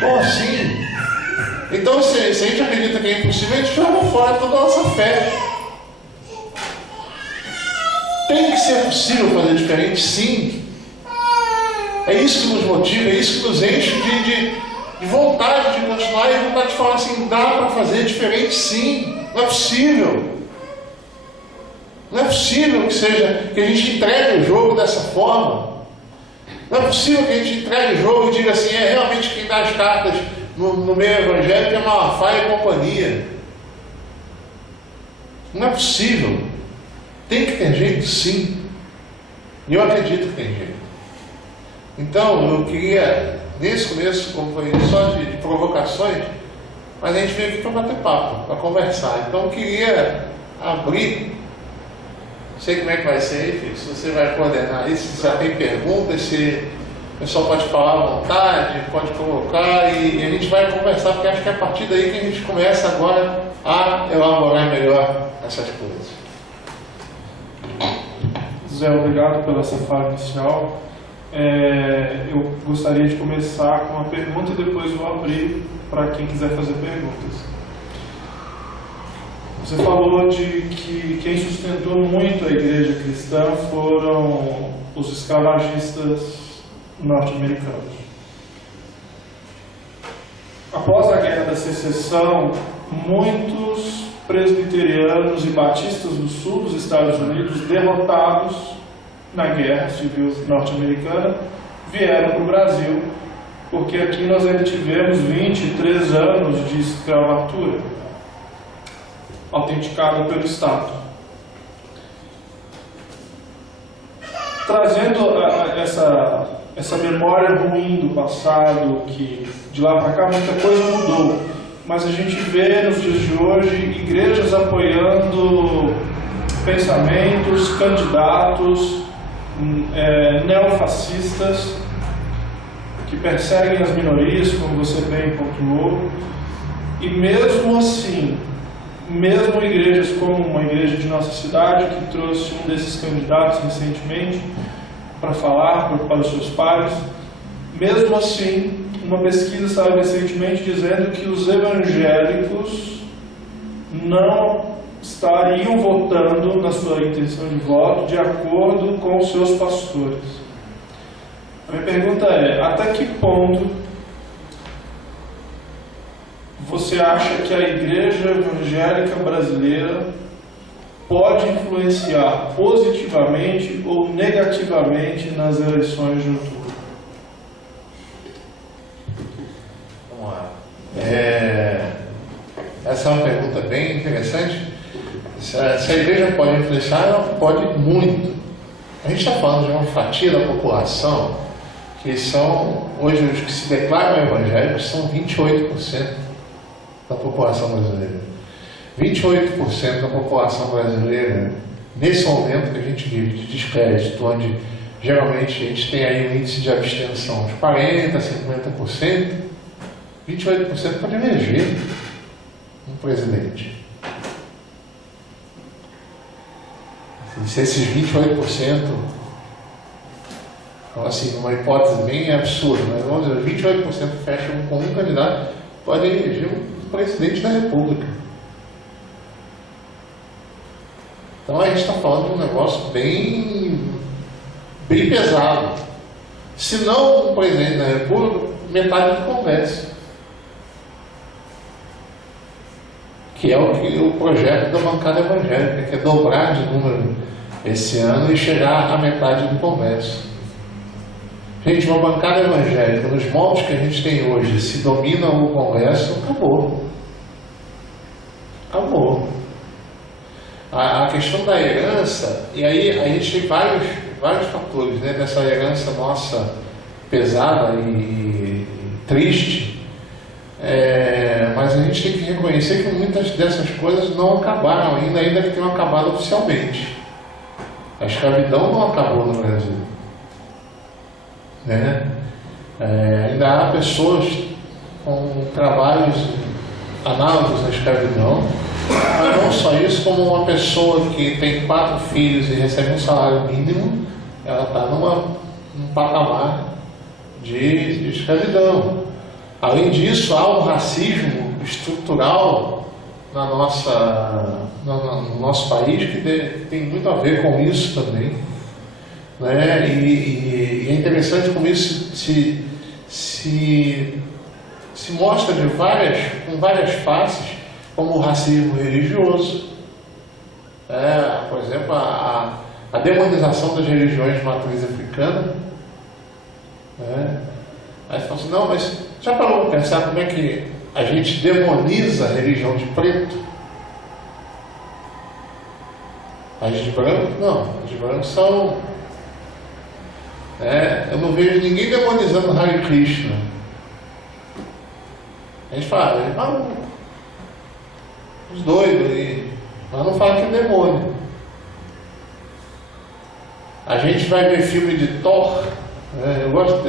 Como assim? Então, se a gente acredita que é impossível, a gente joga fora toda a nossa fé. Tem que ser possível fazer diferente, sim. É isso que nos motiva, é isso que nos enche de vontade de continuar e vontade de falar assim, dá para fazer diferente, sim. Não é possível. Não é possível que a gente entregue o jogo dessa forma. Não é possível que a gente entregue o jogo e diga assim, realmente quem dá as cartas no meio evangélico é Malafaia e companhia. Não é possível. Tem que ter jeito, sim. E eu acredito que tem jeito. Então, eu queria, nesse começo, como foi só de provocações, mas a gente veio aqui para bater papo, para conversar. Então, eu queria abrir, não sei como é que vai ser aí, filho, se você vai coordenar isso, se já tem perguntas, se o pessoal pode falar à vontade, pode colocar, e a gente vai conversar, porque acho que é a partir daí que a gente começa agora a elaborar melhor essas coisas. Zé, obrigado pela essa fala inicial. Eu gostaria de começar com uma pergunta e depois vou abrir para quem quiser fazer perguntas. Você falou de que quem sustentou muito a igreja cristã foram os escravagistas norte-americanos. Após a Guerra da Secessão, muitos presbiterianos e batistas do sul dos Estados Unidos, derrotados na Guerra Civil Norte-Americana, vieram para o Brasil, porque aqui nós ainda tivemos 23 anos de escravatura, autenticada pelo Estado. Trazendo essa memória ruim do passado, que de lá para cá muita coisa mudou, mas a gente vê nos dias de hoje igrejas apoiando pensamentos, candidatos neofascistas que perseguem as minorias, como você bem pontuou, e mesmo assim, mesmo igrejas como uma igreja de nossa cidade, que trouxe um desses candidatos recentemente para falar para os seus pares, mesmo assim, uma pesquisa saiu recentemente dizendo que os evangélicos não estariam votando na sua intenção de voto de acordo com os seus pastores. A minha pergunta é, até que ponto você acha que a igreja evangélica brasileira pode influenciar positivamente ou negativamente nas eleições de outubro? Vamos lá. Essa é uma pergunta bem interessante. Se a igreja pode influenciar, ela pode muito. A gente está falando de uma fatia da população que são, hoje, os que se declaram evangélicos são 28% da população brasileira. 28% da população brasileira, nesse momento que a gente vive de descrédito, onde geralmente a gente tem aí um índice de abstenção de 40%, 50%, 28% pode eleger um presidente. E se esses 28%, então, assim, uma hipótese bem absurda, mas vamos dizer, 28% fecham com um candidato, pode eleger um presidente da República. Então a gente está falando de um negócio bem pesado. Se não o presidente da República, metade do Congresso. Que é o projeto da bancada evangélica, que é dobrar de número esse ano e chegar à metade do Congresso. Gente, uma bancada evangélica, nos moldes que a gente tem hoje, se domina o Congresso, acabou. Acabou. A questão da herança, e aí a gente tem vários fatores, né, dessa herança nossa pesada e triste, mas a gente tem que reconhecer que muitas dessas coisas não acabaram ainda que tenham acabado oficialmente. A escravidão não acabou no Brasil. Né? Ainda há pessoas com trabalhos análogos à escravidão, mas não só isso, como uma pessoa que tem 4 filhos e recebe um salário mínimo, ela está num patamar de escravidão. Além disso, há um racismo estrutural no nosso país que tem muito a ver com isso também. Né? E é interessante como isso se mostra com várias faces, como o racismo religioso, por exemplo, a demonização das religiões de matriz africana. Aí você fala assim, não, mas já parou para pensar como é que a gente demoniza a religião de preto? As de branco? Não, as de branco são Eu não vejo ninguém demonizando Hare Krishna. A gente fala, ele maluco. Os doidos aí. Mas não fala que é demônio. A gente vai ver filme de Thor, né? Eu gosto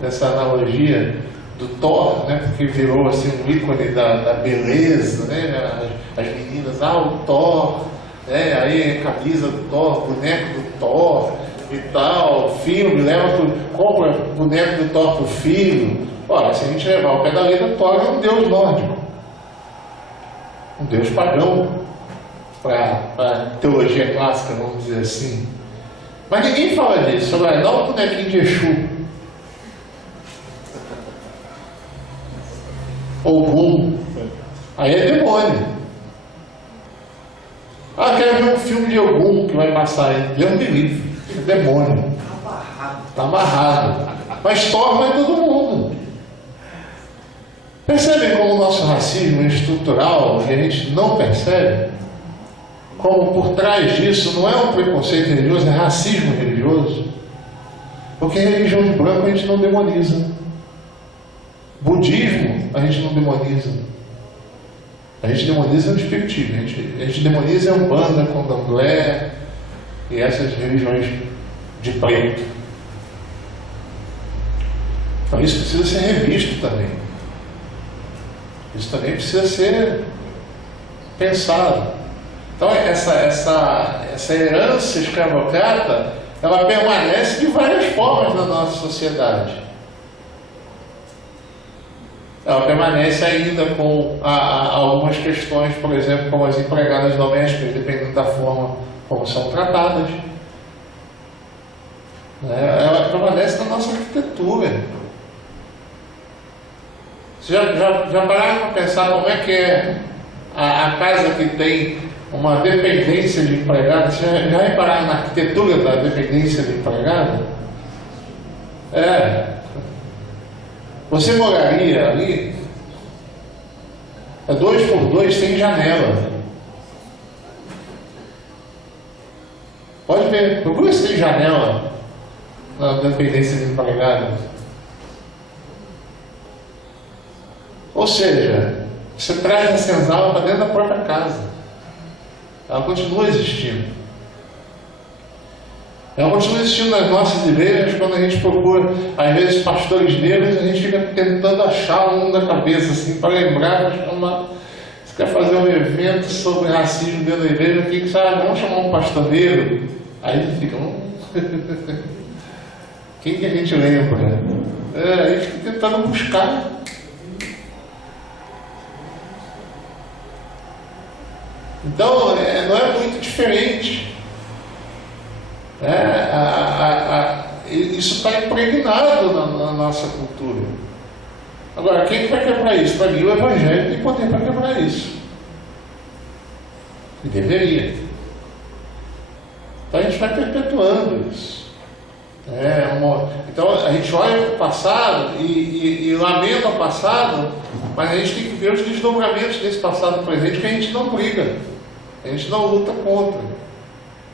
dessa analogia do Thor, né? Porque virou assim um ícone da beleza, né? As meninas, o Thor, né? Aí camisa do Thor, boneco do Thor e tal, filme, compra boneco do Thor pro filho. Olha, se a gente levar o pé da letra, Thor é um deus nórdico, um deus pagão, para teologia clássica, vamos dizer assim. Mas ninguém fala disso. Agora, dá um bonequinho de Exu, Ogum, aí é demônio. Quero ver um filme de Ogum que vai passar aí. Deus me livre, é demônio. Está amarrado. Mas Thor vai todo mundo. Percebem como o nosso racismo é estrutural e a gente não percebe? Como por trás disso não é um preconceito religioso, é racismo religioso. Porque religião de branco a gente não demoniza. Budismo a gente não demoniza. A gente demoniza o espiritismo. A gente demoniza a Umbanda, Candomblé e essas religiões de preto. Então isso precisa ser revisto também. Isso também precisa ser pensado. Então essa herança escravocrata, ela permanece de várias formas na nossa sociedade. Ela permanece ainda com algumas questões, por exemplo, como as empregadas domésticas, dependendo da forma como são tratadas. Ela permanece na nossa arquitetura. Você já pararam para pensar como é que é a casa que tem uma dependência de empregada? Você já repararam na arquitetura da dependência de empregada? Você moraria ali? É 2x2 sem janela. Pode ver, procura se tem janela na dependência de empregada. Ou seja, você traz a senzala para dentro da própria casa. Ela continua existindo. Ela continua existindo nas nossas igrejas. Quando a gente procura, às vezes, pastores negros, a gente fica tentando achar um da cabeça, assim, para lembrar, você quer fazer um evento sobre racismo dentro da igreja, o que sabe? Vamos chamar um pastor negro. Aí ele fica, quem que a gente lembra? A gente fica tentando buscar. Então, não é muito diferente. Isso está impregnado na nossa cultura. Agora, quem vai quebrar isso? Para mim, o Evangelho tem poder para quebrar isso. E deveria. Então, a gente vai perpetuando isso. Então, a gente olha para o passado e lamenta o passado, mas a gente tem que ver os desdobramentos desse passado presente, que a gente não briga. A gente não luta contra.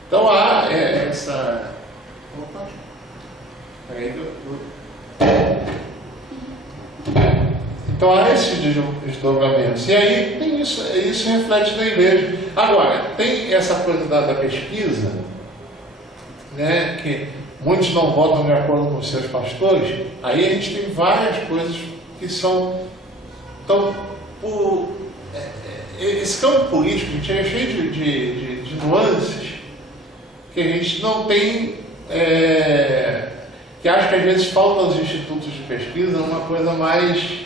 Então há essa... Opa! Então há esses desdobramentos. E aí tem isso reflete na igreja. Agora, tem essa coisa da pesquisa, né, que muitos não votam de acordo com os seus pastores. Aí a gente tem várias coisas que são... Então, esse campo político, gente, é cheio de nuances que a gente não tem, que acho que às vezes falta aos institutos de pesquisa uma coisa mais...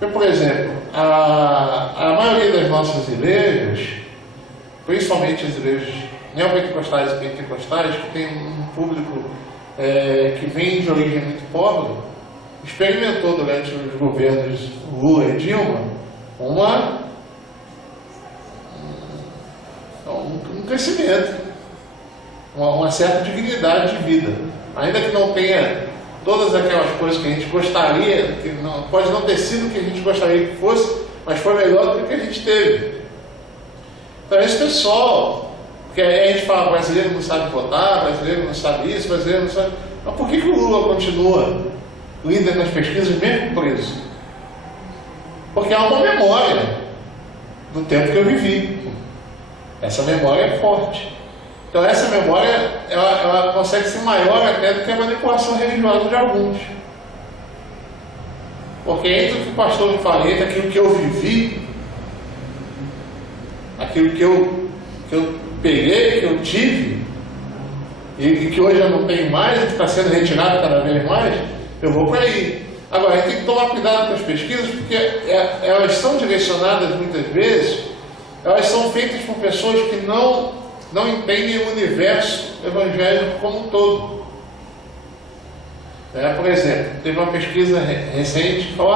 Por exemplo, a maioria das nossas igrejas, principalmente as igrejas neopentecostais e pentecostais, que tem um público que vem de origem muito pobre, experimentou durante os governos Lula e Dilma um crescimento, uma certa dignidade de vida, ainda que não tenha todas aquelas coisas que a gente gostaria, que pode não ter sido o que a gente gostaria que fosse, mas foi melhor do que a gente teve. Então esse pessoal, Porque aí a gente fala, brasileiro não sabe votar, brasileiro não sabe isso, brasileiro não sabe... Mas por que o Lula continua líder nas pesquisas mesmo preso? Porque há uma memória do tempo que eu vivi. Essa memória é forte. Então essa memória, ela consegue ser maior até do que a manipulação religiosa de alguns. Porque entre o que o pastor me falou, entre aquilo que eu vivi, aquilo que eu peguei, que eu tive, e que hoje eu não tenho mais, e que está sendo retirado cada vez mais, eu vou para aí. Agora, a gente tem que tomar cuidado com as pesquisas, porque elas são direcionadas muitas vezes, elas são feitas por pessoas que não entendem o universo evangélico como um todo. Por exemplo, teve uma pesquisa recente que falou,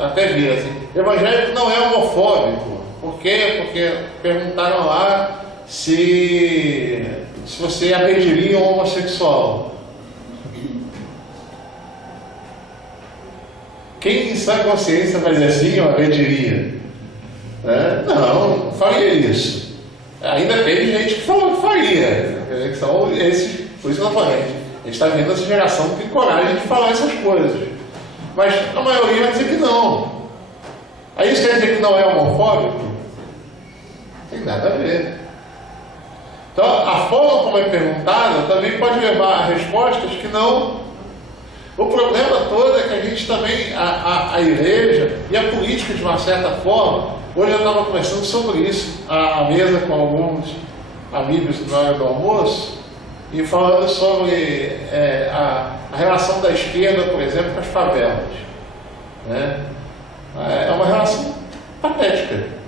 até vi assim, evangélico não é homofóbico. Por quê? Porque perguntaram lá se você agrediria um homossexual. Quem em sã consciência vai dizer assim, eu agrediria? Não faria isso. Ainda tem gente que falou que faria. Que são esses, por isso que eu falei. A gente está vendo essa geração que tem coragem de falar essas coisas. Mas a maioria vai dizer que não. Aí isso quer dizer que não é homofóbico? Não tem nada a ver. Então, a forma como é perguntada também pode levar a respostas que não. O problema todo é que a gente também, a igreja e a política, de uma certa forma, hoje eu estava conversando sobre isso, à mesa com alguns amigos na hora do almoço, e falando sobre a relação da esquerda, por exemplo, com as favelas. Né? É uma relação patética.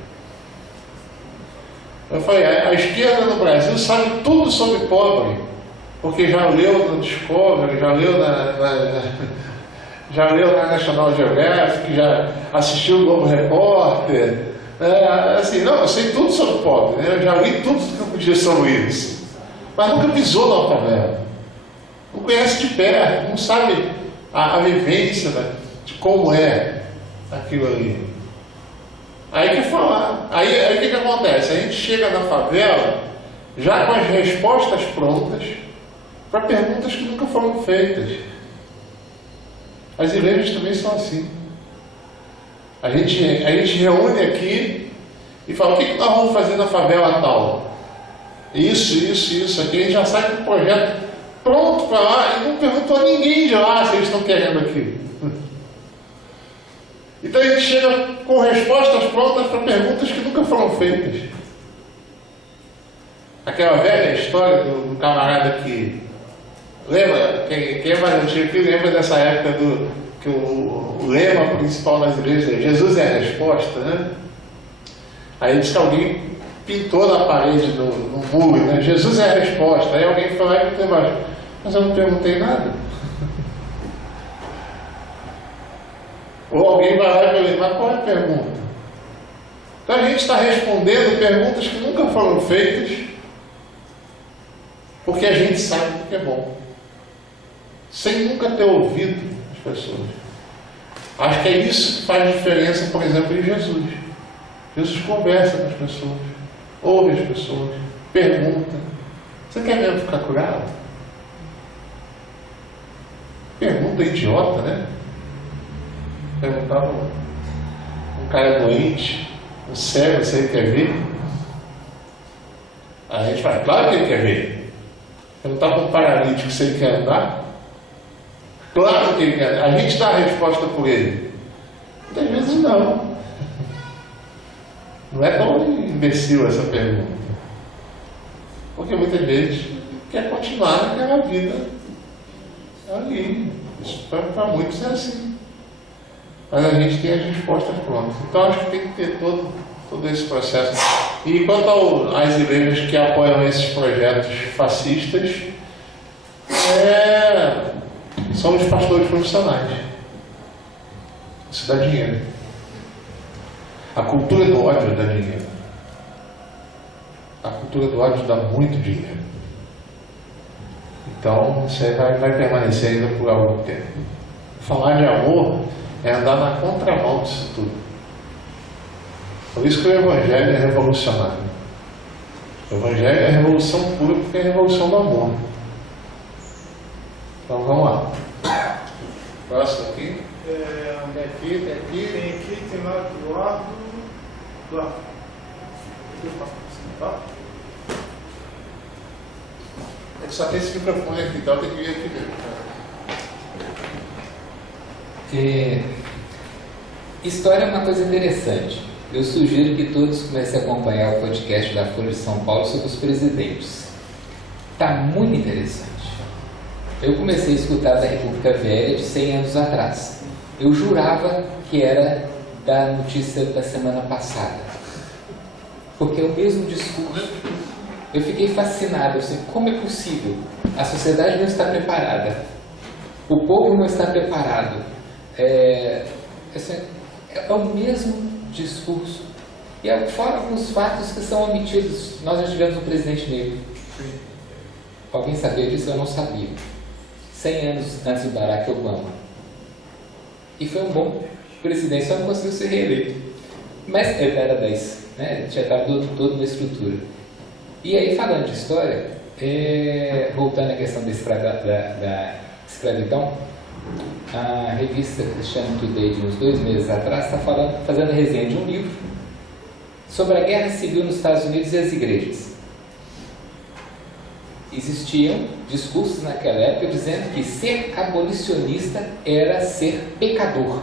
Eu falei, a esquerda no Brasil sabe tudo sobre pobre, porque já leu no Discovery, já leu na National Geographic, já assistiu o Globo Repórter. Assim, não, eu sei tudo sobre pobre, né? Eu já li tudo que eu podia sobre isso. Mas nunca pisou na favela. Não conhece de perto, não sabe a vivência de como é aquilo ali. Aí que falar. Aí o que acontece? A gente chega na favela já com as respostas prontas para perguntas que nunca foram feitas. As igrejas também são assim. A gente reúne aqui e fala, o que nós vamos fazer na favela tal? Isso aqui. A gente já sai com o projeto pronto para lá e não perguntou a ninguém de lá se eles estão querendo aquilo. Então a gente chega com respostas prontas para perguntas que nunca foram feitas. Aquela velha história do camarada que... Lembra? Quem é mais antigo aqui lembra dessa época que o lema principal nas igrejas é Jesus é a resposta, né? Aí diz que alguém pintou na parede, no muro, né? Jesus é a resposta. Aí alguém foi lá e perguntou embaixo, mas eu não perguntei nada. Ou alguém vai lá e pergunta, mas qual é a pergunta? Então a gente está respondendo perguntas que nunca foram feitas, porque a gente sabe o que é bom, sem nunca ter ouvido as pessoas. Acho que é isso que faz diferença, por exemplo, em Jesus. Jesus conversa com as pessoas, ouve as pessoas, pergunta. Você quer mesmo ficar curado? Pergunta idiota, né? Perguntava um cara doente, um cego, se ele quer ver. A gente fala, claro que ele quer ver. Perguntava para um paralítico se ele quer andar. Claro que ele quer. A gente dá a resposta por ele. Muitas vezes não. Não é tão imbecil essa pergunta. Porque muitas vezes quer continuar naquela vida ali. Isso para muitos é assim. Mas a gente tem as respostas prontas. Então acho que tem que ter todo esse processo. E quanto às igrejas que apoiam esses projetos fascistas, são os pastores profissionais. Isso dá dinheiro. A cultura do ódio dá dinheiro. A cultura do ódio dá muito dinheiro. Então isso aí vai permanecer ainda por algum tempo. Falar de amor é andar na contramão disso tudo. Por isso que o Evangelho é revolucionário. O Evangelho é a revolução pura porque é a revolução do amor. Então vamos lá. Próximo aqui. Tem aqui, tem aqui. Tem aqui, tem lá do lado. Tá? É que só tem esse microfone aqui, então tem que vir aqui mesmo. História é uma coisa interessante. Eu sugiro que todos comecem a acompanhar o podcast da Folha de São Paulo sobre os presidentes. Está muito interessante. Eu comecei a escutar da República Velha de 100 anos atrás. Eu jurava que era da notícia da semana passada. Porque é o mesmo discurso. Eu fiquei fascinado, assim, como é possível? A sociedade não está preparada. O povo não está preparado. É o mesmo discurso. E fora alguns fatos que são omitidos. Nós já tivemos um presidente negro. Alguém sabia disso? Eu não sabia. 100 anos antes do Barack Obama. E foi um bom presidente, só não conseguiu ser reeleito. Mas ele era 10, né? Tinha estado todo na estrutura. E aí, falando de história, voltando à questão da escravidão, a revista Christian Today, de uns 2 meses atrás, está fazendo resenha de um livro sobre a guerra civil nos Estados Unidos e as igrejas. Existiam discursos naquela época dizendo que ser abolicionista era ser pecador.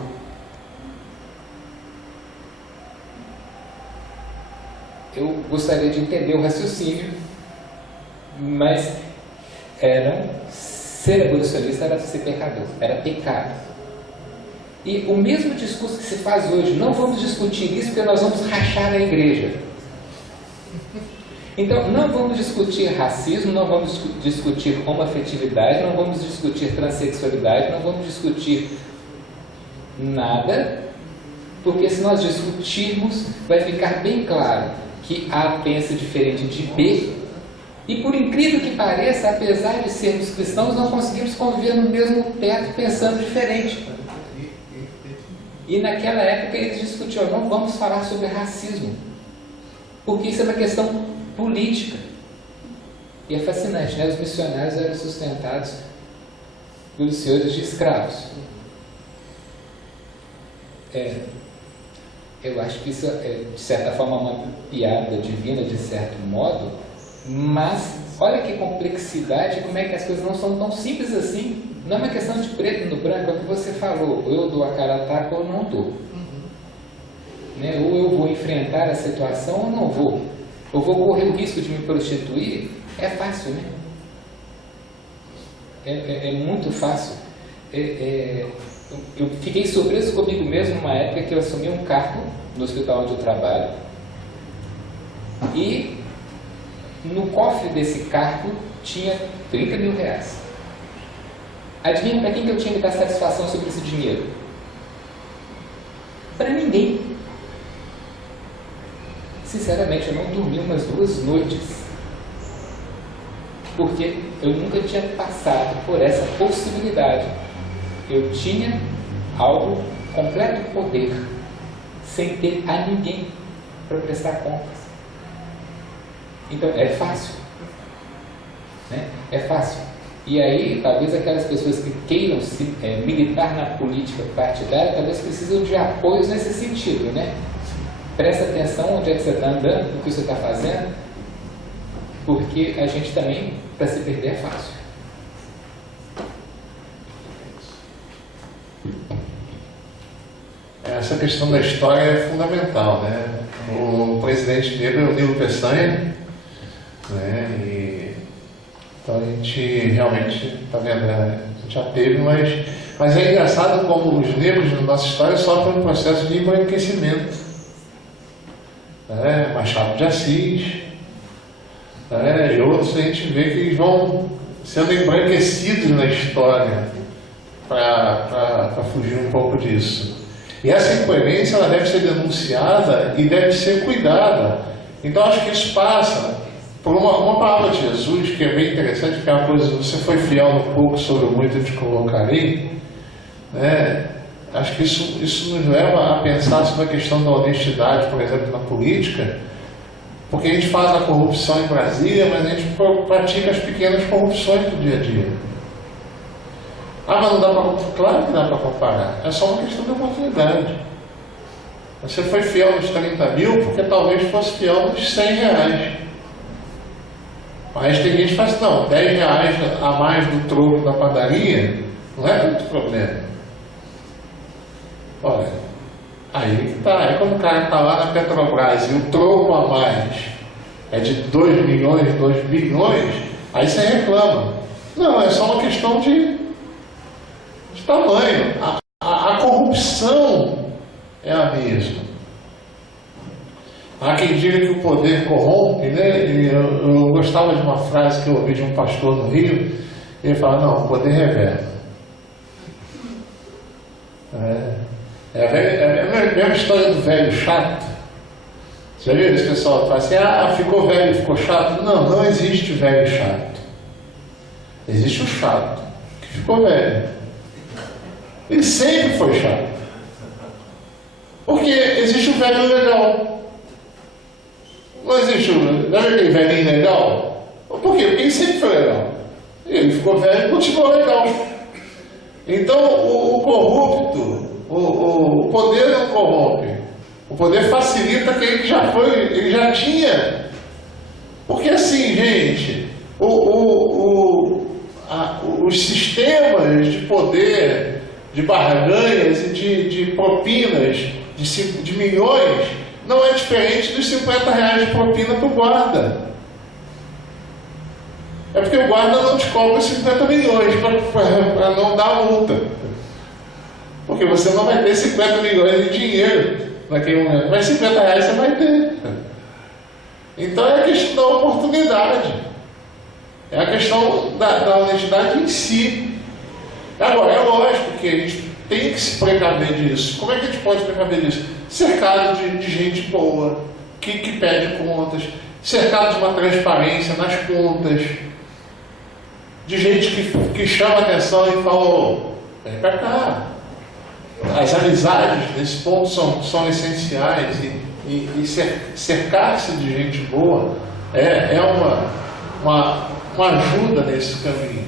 Eu gostaria de entender o raciocínio, mas ser abolicionista era ser pecador, era pecado. E o mesmo discurso que se faz hoje, não vamos discutir isso porque nós vamos rachar a igreja. Então, não vamos discutir racismo, não vamos discutir homoafetividade, não vamos discutir transexualidade, não vamos discutir nada, porque se nós discutirmos, vai ficar bem claro que A pensa diferente de B, e por incrível que pareça, apesar de sermos cristãos, não conseguimos conviver no mesmo teto pensando diferente. E naquela época eles discutiam, não vamos falar sobre racismo, porque isso é uma questão política. E é fascinante, né? Os missionários eram sustentados pelos senhores de escravos. Eu acho que isso é, de certa forma, uma piada divina, de certo modo, mas olha que complexidade, como é que as coisas não são tão simples assim. Não é uma questão de preto no branco, é o que você falou, ou eu dou a cara a tapa ou não dou. Né? Ou eu vou enfrentar a situação ou não vou. Eu vou correr o risco de me prostituir? É fácil, né? É muito fácil. Eu fiquei surpreso comigo mesmo numa época que eu assumi um cargo no hospital onde eu trabalho e no cofre desse cargo tinha 30 mil reais. Adivinha para quem que eu tinha que dar satisfação sobre esse dinheiro? Para ninguém. Sinceramente, eu não dormi umas 2 noites porque eu nunca tinha passado por essa possibilidade. Eu tinha algo, completo poder, sem ter a ninguém para prestar contas. Então, é fácil. Né? É fácil. E aí, talvez aquelas pessoas que queiram militar na política partidária, talvez precisam de apoios nesse sentido, né? Presta atenção onde é que você está andando, o que você está fazendo, porque a gente também, para se perder, é fácil. Essa questão da história é fundamental, né? O presidente negro é o Nilo Peçanha, né? Então a gente realmente, está vendo, a gente já teve, mas é engraçado como os negros na nossa história sofrem um processo de embranquecimento. Machado de Assis, e outros, a gente vê que eles vão sendo embranquecidos na história para fugir um pouco disso. E essa incoerência ela deve ser denunciada e deve ser cuidada. Então acho que isso passa por uma palavra de Jesus que é bem interessante, porque é uma coisa, você foi fiel no pouco, sobre o muito eu te colocarei, né? Acho que isso nos leva a pensar sobre a questão da honestidade, por exemplo, na política, Porque a gente faz a corrupção em Brasília, mas a gente pratica as pequenas corrupções do dia a dia. Ah, mas não dá para comparar? Claro que dá para comparar. É só uma questão de oportunidade. Você foi fiel nos 30 mil porque talvez fosse fiel nos 100 reais. Mas tem gente que fala assim, não, 10 reais a mais do troco da padaria não é tanto problema. Olha, aí que tá. Aí quando o cara está lá na Petrobras e o troco a mais é de 2 milhões, 2 bilhões, aí você reclama. Não, é só uma questão de tamanho. A corrupção é a mesma. Há quem diga que o poder corrompe, né? Eu gostava de uma frase que eu ouvi de um pastor no Rio. Ele fala, não, o poder revela. É a mesma história do velho chato. Você já viu esse pessoal que fala assim, ah, ficou velho, ficou chato? Não, não existe velho chato. Existe o chato que ficou velho. Ele sempre foi chato. Porque existe o velho legal. Não existe não é aquele velhinho legal? Por quê? Porque ele sempre foi legal. Ele ficou velho e continuou legal. Então o corrupto, o poder não corrompe. O poder facilita aquele que já foi, ele já tinha. Porque assim, gente, os sistemas de poder, de barganhas e de propinas de milhões, não é diferente dos 50 reais de propina para o guarda. É porque o guarda não te cobra 50 milhões para não dar multa. Porque você não vai ter 50 milhões de dinheiro naquele momento, mas 50 reais você vai ter. Então é a questão da oportunidade. É a questão da honestidade em si. Agora, é lógico que a gente tem que se precaver disso. Como é que a gente pode precaver disso? Cercado de gente boa, que pede contas, cercado de uma transparência nas contas, de gente que chama a atenção e fala, vem pra cá. As amizades nesse ponto são essenciais e cercar-se de gente boa é uma ajuda nesse caminho.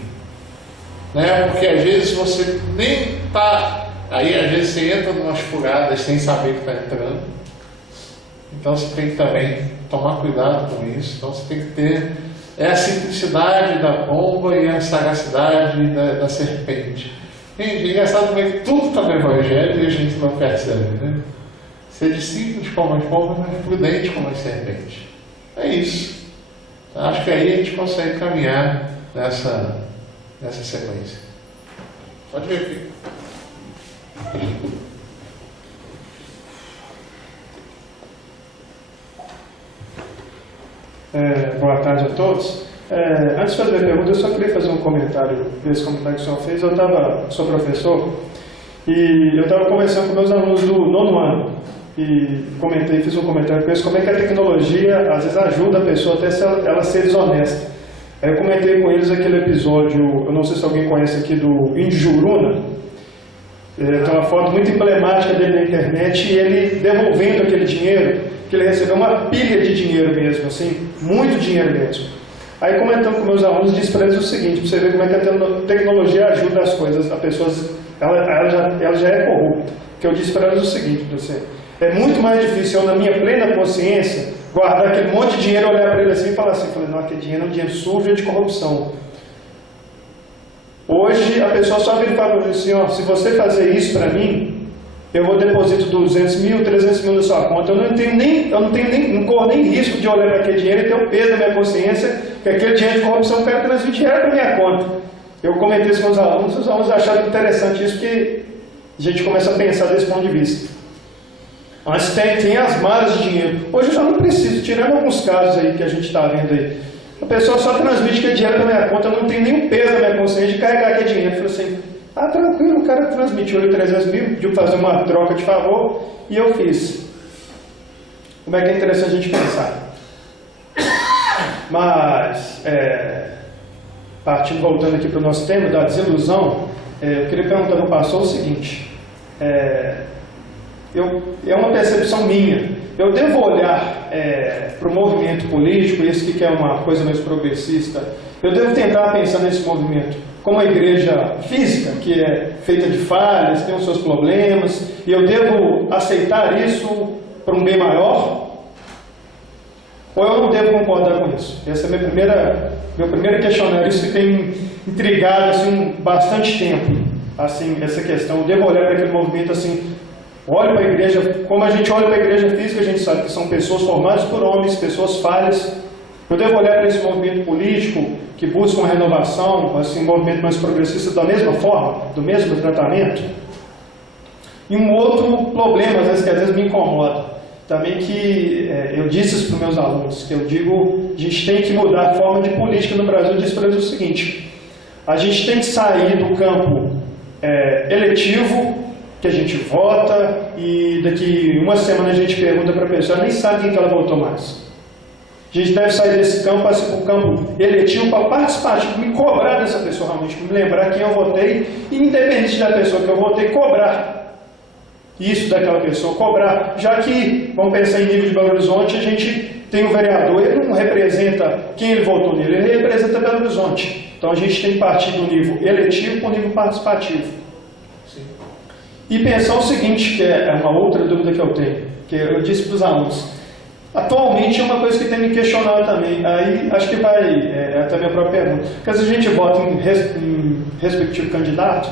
Né? Porque às vezes você nem está... Aí às vezes você entra em umas furadas sem saber que está entrando. Então você tem que também tomar cuidado com isso. Então você tem que ter a simplicidade da pomba e a sagacidade da serpente. Gente, é engraçado como é que tudo está no Evangelho e a gente não percebe, né? Ser simples como as pombas, mas prudente como as serpentes. É isso. Acho que aí a gente consegue caminhar nessa sequência. Pode ver aqui. Boa tarde a todos. Antes de fazer a pergunta, eu só queria fazer um comentário desse comentário que o senhor fez. Sou professor e eu estava conversando com meus alunos do 9º ano e fiz um comentário com eles como é que a tecnologia às vezes ajuda a pessoa até ela ser desonesta. Aí eu comentei com eles aquele episódio, eu não sei se alguém conhece aqui, do Índio Juruna. Tem uma foto muito emblemática dele na internet e ele devolvendo aquele dinheiro, que ele recebeu uma pilha de dinheiro mesmo, assim, muito dinheiro mesmo. Aí comentando com meus alunos, disse para eles o seguinte, para você ver como é que a tecnologia ajuda as coisas, a pessoa ela já é corrupta. Que eu disse para eles o seguinte, é muito mais difícil eu, na minha plena consciência, guardar aquele monte de dinheiro, olhar para ele assim e falar assim, não, aquele dinheiro é um dinheiro sujo de corrupção. Hoje a pessoa só vira e fala assim, ó, se você fazer isso para mim, eu vou deposito 200 mil, 300 mil na sua conta. Eu não corro nem risco de olhar para aquele dinheiro e ter o peso na minha consciência que aquele dinheiro de corrupção quer transmitir para minha conta. Eu comentei isso com os alunos acharam interessante isso, porque a gente começa a pensar desse ponto de vista. Antes tem as malas de dinheiro. Hoje eu já não preciso, tirando alguns casos aí que a gente está vendo aí. A pessoa só transmite aquele dinheiro para minha conta, eu não tenho nenhum peso na minha consciência de carregar aquele dinheiro. Eu falei assim, tranquilo, o cara transmitiu 300 mil, pediu fazer uma troca de favor e eu fiz. Como é que é interessante a gente pensar. Mas, voltando aqui para o nosso tema da desilusão, eu queria perguntar para o pastor o seguinte, é uma percepção minha, eu devo olhar para o movimento político, esse que quer uma coisa mais progressista, eu devo tentar pensar nesse movimento como uma igreja física, que é feita de falhas, tem os seus problemas, e eu devo aceitar isso para um bem maior? Ou eu não devo concordar com isso? Esse é meu primeiro questionário, isso que tem intrigado assim, bastante tempo, assim, essa questão. Eu devo olhar para aquele movimento assim, olho para a igreja, como a gente olha para a igreja física, a gente sabe que são pessoas formadas por homens, pessoas falhas. Eu devo olhar para esse movimento político que busca uma renovação, assim, um movimento mais progressista da mesma forma, do mesmo tratamento? E um outro problema, às vezes me incomoda, também que eu disse isso para os meus alunos, que eu digo, a gente tem que mudar a forma de política no Brasil. Eu disse para eles o seguinte: a gente tem que sair do campo eletivo, que a gente vota e daqui uma semana a gente pergunta para a pessoa, nem sabe quem que ela votou mais. A gente deve sair desse campo para o campo eletivo, para participar, me cobrar dessa pessoa realmente, me lembrar quem eu votei, e independente da pessoa que eu votei, cobrar isso daquela pessoa, cobrar. Já que, vamos pensar em nível de Belo Horizonte, a gente tem o vereador, ele não representa quem ele votou nele, ele representa Belo Horizonte. Então a gente tem que partir do nível eletivo para o nível participativo. Sim. E pensar o seguinte, que é uma outra dúvida que eu tenho, que eu disse para os alunos. Atualmente é uma coisa que tem me questionado também, aí acho que vai até a minha própria pergunta, porque às vezes a gente vota em respectivo candidato,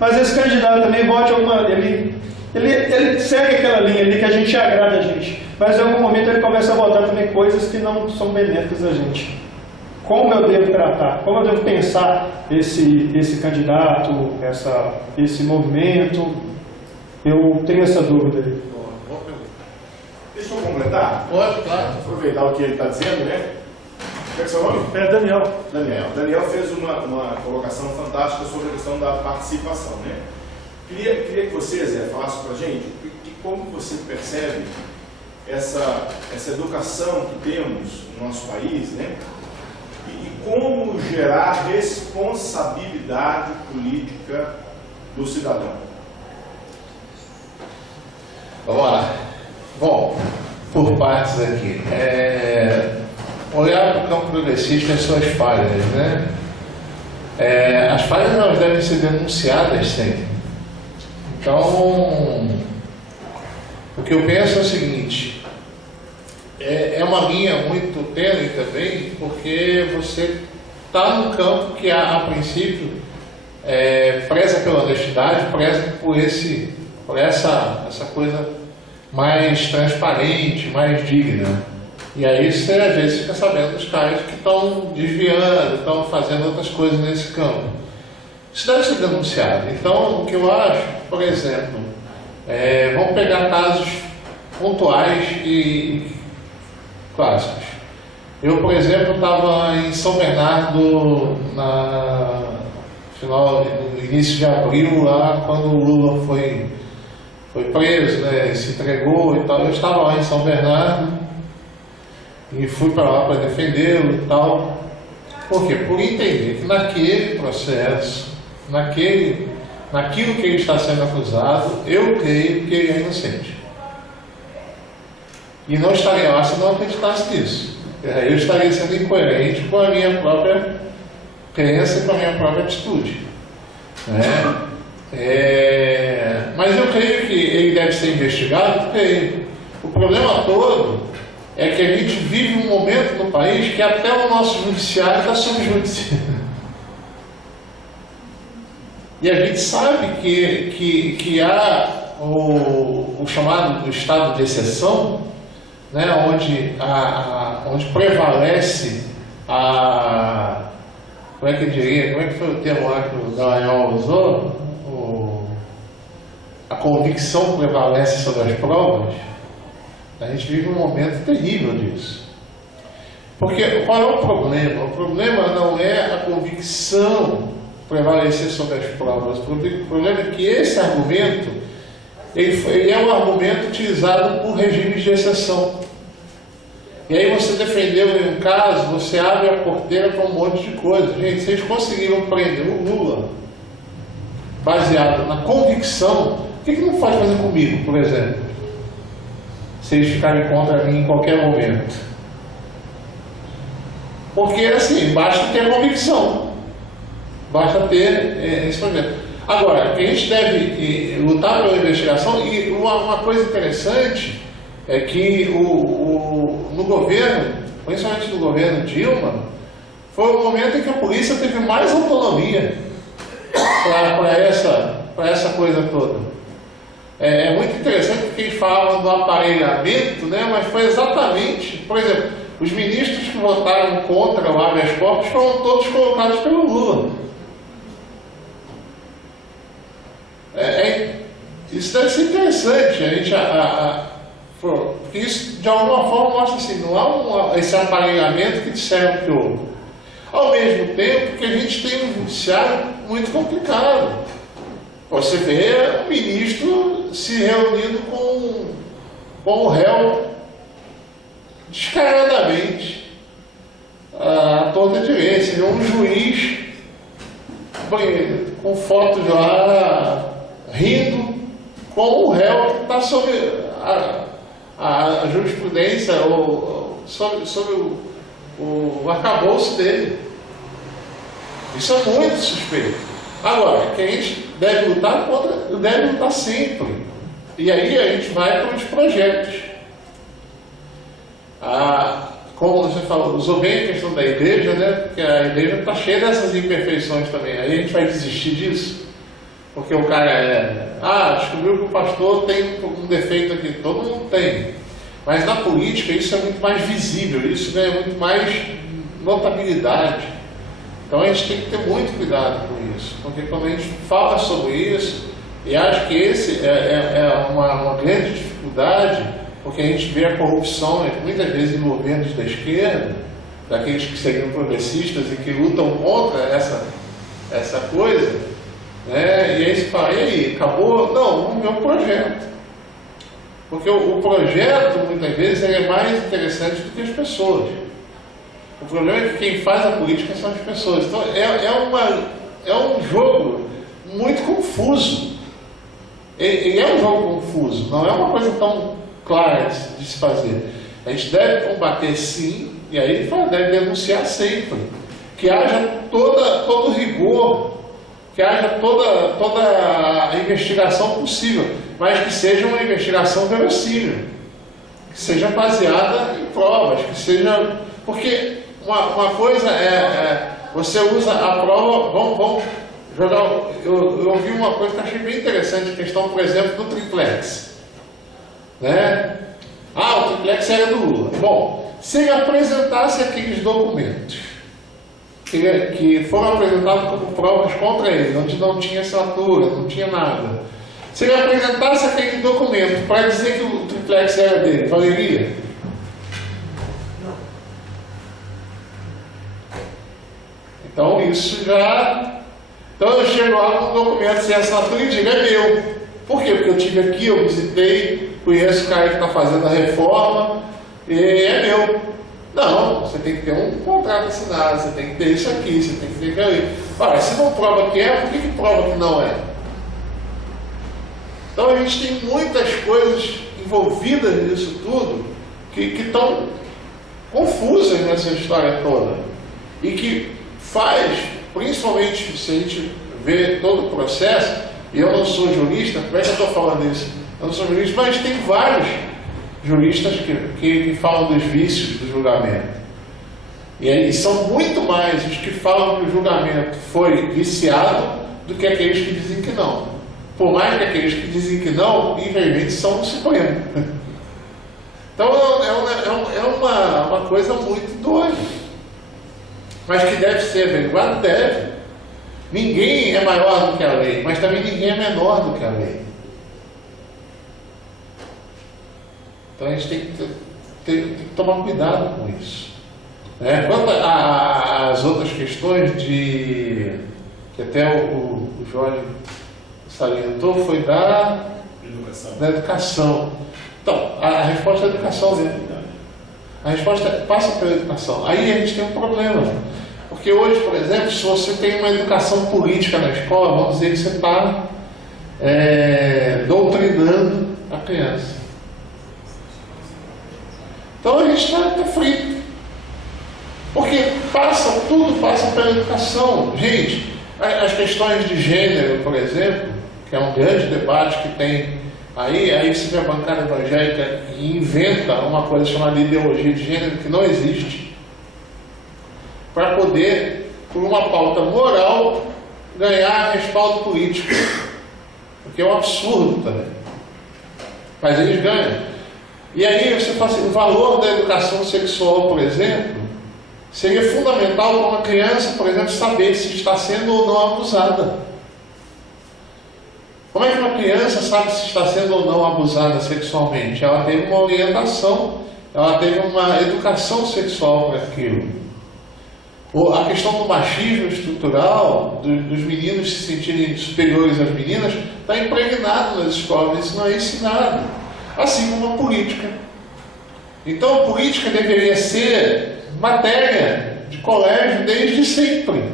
mas esse candidato também vote ele segue aquela linha ali que a gente agrada a gente, mas em algum momento ele começa a votar também coisas que não são benéficas a gente. Como eu devo tratar, como eu devo pensar esse candidato, esse movimento? Eu tenho essa dúvida aí. Deixa eu completar? Pode, claro. Aproveitar o que ele está dizendo, né? Como é que é seu nome? Daniel. Daniel fez uma colocação fantástica sobre a questão da participação, né? Queria que você, Zé, falasse para a gente como você percebe essa educação que temos no nosso país, né? E como gerar responsabilidade política do cidadão. Vamos lá. Bom, por partes aqui. Olhar para o campo progressista e as suas falhas, né? As falhas elas devem ser denunciadas sempre. Então, o que eu penso é o seguinte, é uma linha muito tênue também, porque você está num campo que a princípio preza pela honestidade, preza por essa coisa mais transparente, mais digna. E aí você às vezes fica sabendo dos caras que estão desviando, estão fazendo outras coisas nesse campo. Isso deve ser denunciado. Então, o que eu acho, por exemplo, vamos pegar casos pontuais e clássicos. Eu, por exemplo, estava em São Bernardo no início de abril, lá quando o Lula foi preso, né, se entregou e tal. Eu estava lá em São Bernardo e fui para lá para defendê-lo e tal. Por quê? Por entender que naquele processo, naquilo que ele está sendo acusado, eu creio que ele é inocente. E não estaria lá se não acreditasse nisso. Eu estaria sendo incoerente com a minha própria crença e com a minha própria atitude, né? Mas eu creio que ele deve ser investigado, porque o problema todo é que a gente vive um momento no país que até o nosso judiciário está subjudiciado. E a gente sabe que há o chamado do estado de exceção, né, onde prevalece como é que eu diria, como é que foi o termo lá que o Dallagnol usou? A convicção prevalece sobre as provas. A gente vive um momento terrível disso. Porque qual é o problema? O problema não é a convicção prevalecer sobre as provas. O problema é que esse argumento ele é um argumento utilizado por regimes de exceção. E aí você defendeu em um caso, você abre a porteira para um monte de coisa. Gente, vocês conseguiram prender o Lula baseado na convicção. O que não pode fazer comigo, por exemplo? se eles ficarem contra mim em qualquer momento. Porque, assim, basta ter convicção, basta ter esse projeto. Agora, a gente deve lutar pela investigação, e uma coisa interessante é que no governo, principalmente no governo Dilma, foi o momento em que a polícia teve mais autonomia para essa coisa toda. É muito interessante porque eles falavam do aparelhamento, né? Mas foi exatamente, por exemplo, os ministros que votaram contra o habeas corpus foram todos colocados pelo Lula. Isso deve ser interessante, a gente, porque isso de alguma forma mostra assim, não há esse aparelhamento que disseram que houve. Ao mesmo tempo que a gente tem um judiciário muito complicado. Você vê o ministro se reunindo com o réu descaradamente, a toda direita. Você vê um juiz com fotos lá rindo com o réu que está sob a jurisprudência ou sobre o arcabouço dele. Isso é muito suspeito. Agora, que a gente deve lutar contra, deve lutar sempre. E aí a gente vai para os projetos. Como você falou, usou bem a questão da igreja, né? Porque a igreja está cheia dessas imperfeições também. Aí a gente vai desistir disso. Porque o cara descobriu que o pastor tem um defeito aqui. Todo mundo tem. Mas na política isso é muito mais visível, isso ganha muito mais notabilidade. Então a gente tem que ter muito cuidado com isso. Porque quando a gente fala sobre isso, e acho que esse é uma grande dificuldade, porque a gente vê a corrupção muitas vezes em governos da esquerda, daqueles que seriam progressistas e que lutam contra essa coisa, né? E aí se fala, e aí, acabou? Não, vamos ver o projeto. Porque o projeto, muitas vezes, é mais interessante do que as pessoas. O problema é que quem faz a política são as pessoas. Então é um jogo muito confuso. Ele é um jogo confuso, não é uma coisa tão clara de se fazer. A gente deve combater sim, e aí deve denunciar sempre. Que haja todo o rigor, que haja toda a investigação possível, mas que seja uma investigação verossímil, que seja baseada em provas, que seja... Porque uma coisa você usa a prova, vamos jogar... Eu ouvi uma coisa que eu achei bem interessante, a questão, por exemplo, do triplex. Né? O triplex era do Lula. Bom, se ele apresentasse aqueles documentos que foram apresentados como provas contra ele, onde não tinha assinatura, não tinha nada. Se ele apresentasse aquele documento para dizer que o triplex era dele, valeria? Não. Então isso já... Então eu chego lá com um documento sem assinatura e digo, é meu. Por quê? Porque eu estive aqui, eu visitei, conheço o cara que está fazendo a reforma, e é meu. Não, você tem que ter um contrato assinado, você tem que ter isso aqui, você tem que ter aquilo ali. Olha, se não prova que é, por que prova que não é? Então a gente tem muitas coisas envolvidas nisso tudo que estão confusas nessa história toda. E que faz, principalmente se a gente vê todo o processo, e eu não sou jurista, como é que eu estou falando isso? Eu não sou jurista, mas tem vários juristas que falam dos vícios do julgamento. E são muito mais os que falam que o julgamento foi viciado do que aqueles que dizem que não. Por mais que aqueles que dizem que não, infelizmente, são o Supremo. Então é uma coisa muito doida. Mas que deve ser averiguado? Deve. Ninguém é maior do que a lei, mas também ninguém é menor do que a lei. Então a gente tem que tomar cuidado com isso. Quanto às outras questões que até o Jorge salientou, foi da educação. Então, a resposta é a educação mesmo. A resposta passa pela educação. Aí a gente tem um problema. Porque hoje, por exemplo, se você tem uma educação política na escola, vamos dizer que você está doutrinando a criança. Então a gente está frito. Porque tudo passa pela educação. Gente, as questões de gênero, por exemplo, que é um grande debate que tem aí você vê a bancada evangélica e inventa uma coisa chamada ideologia de gênero que não existe, para poder, por uma pauta moral, ganhar respaldo político. Porque é um absurdo também. Mas eles ganham. E aí você fala assim, o valor da educação sexual, por exemplo, seria fundamental para uma criança, por exemplo, saber se está sendo ou não abusada. Como é que uma criança sabe se está sendo ou não abusada sexualmente? Ela teve uma orientação, ela teve uma educação sexual para aquilo. A questão do machismo estrutural, dos meninos se sentirem superiores às meninas, está impregnado nas escolas, isso não é ensinado. Assim como a política. Então a política deveria ser matéria de colégio desde sempre.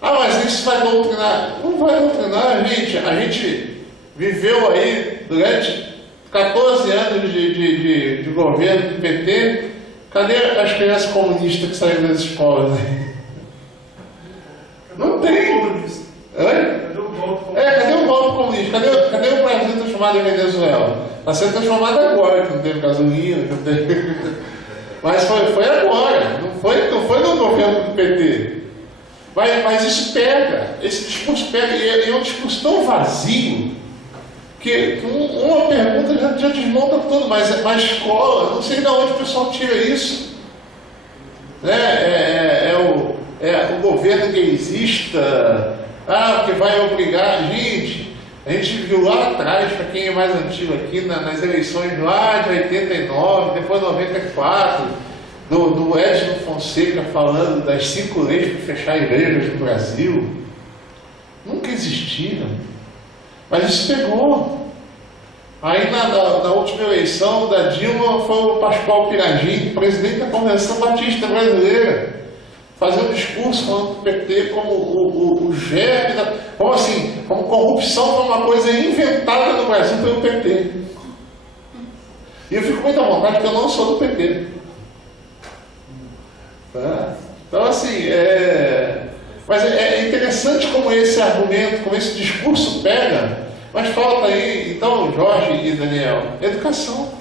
Mas isso vai doutrinar. Não vai doutrinar, gente. A gente viveu aí durante 14 anos de governo do PT. Cadê as crianças comunistas que saíram das escolas? Não tem. Cadê o golpe comunista? Cadê o Brasil transformado em Venezuela? Está sendo transformado agora, que não teve gasolina, que não teve... Mas foi agora, não foi no governo do PT. Mas isso pega, esse discurso pega, e é um discurso tão vazio que uma pergunta já desmonta tudo, mas a escola, não sei de onde o pessoal tira isso. O governo gaysista, que vai obrigar. Gente, a gente viu lá atrás, para quem é mais antigo aqui, nas eleições lá de 89, depois de 94, do Edson Fonseca falando das 5 leis para fechar igrejas no Brasil. Nunca existiram. Mas isso pegou. Aí na última eleição da Dilma foi o Pascoal Piragini, presidente da Convenção Batista Brasileira, fazer um discurso falando do PT como o germe da... Como corrupção foi uma coisa inventada no Brasil pelo PT. E eu fico muito à vontade porque eu não sou do PT. Tá? Então assim, mas é interessante como esse argumento, como esse discurso pega, mas falta aí, então, Jorge e Daniel, educação.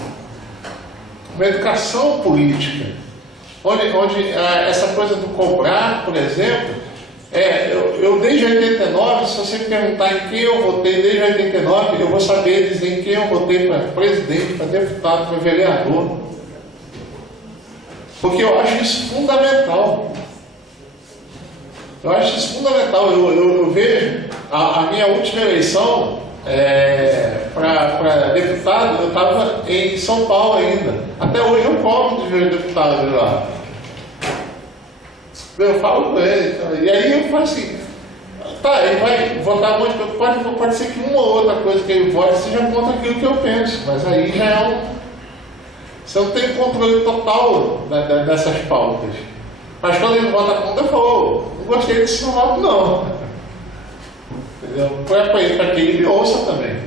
Uma educação política. Onde essa coisa do cobrar, por exemplo, eu desde 89, se você me perguntar em quem eu votei desde 89, eu vou saber dizer em quem eu votei para presidente, para deputado, para vereador. Porque eu acho isso fundamental. Eu acho isso fundamental. Eu vejo a minha última eleição para deputado, eu estava em São Paulo ainda. Até hoje eu cobro de ver deputados lá. Eu falo com ele. E aí eu falo assim, ele vai votar muito, pode ser que uma ou outra coisa que ele vote seja contra aquilo que eu penso, mas aí já é você não tem controle total dessas pautas. Mas quando ele vota contra, eu falo, não gostei desse voto não. Entendeu? Para que ele ouça também.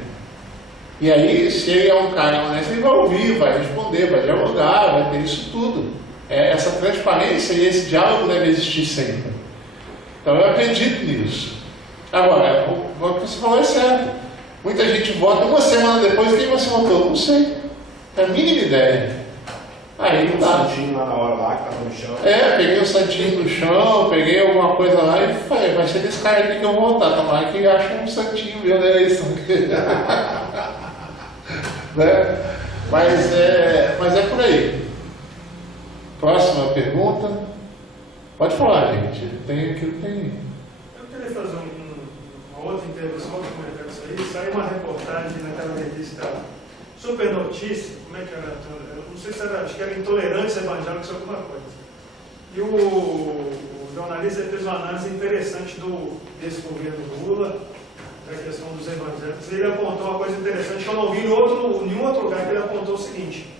E aí, se ele é um cara honesto, ele vai ouvir, vai responder, vai dialogar, vai ter isso tudo. Essa transparência e esse diálogo deve existir sempre. Então eu acredito nisso. Agora, o que você falou é certo. Muita gente vota uma semana depois, quem você votou? Não sei. É a mínima ideia. Aí não dá. Santinho lá na hora lá, que tava no chão. Peguei o santinho no chão, peguei alguma coisa lá e falei, vai ser desse cara aqui que eu vou votar. Tomara que ele ache um santinho meu na eleição. Né? Mas é por aí. Próxima pergunta. Pode falar, gente. Tem aquilo que tem. Eu queria fazer uma outra intervenção, outro comentário isso aí. Saiu uma reportagem naquela revista Super Notícia, como é que era? Não sei se era, acho que era Intolerância Evangélica, alguma coisa. E o jornalista fez uma análise interessante desse governo Lula, da questão dos evangélicos. Ele apontou uma coisa interessante que eu não vi em nenhum outro lugar, que ele apontou o seguinte: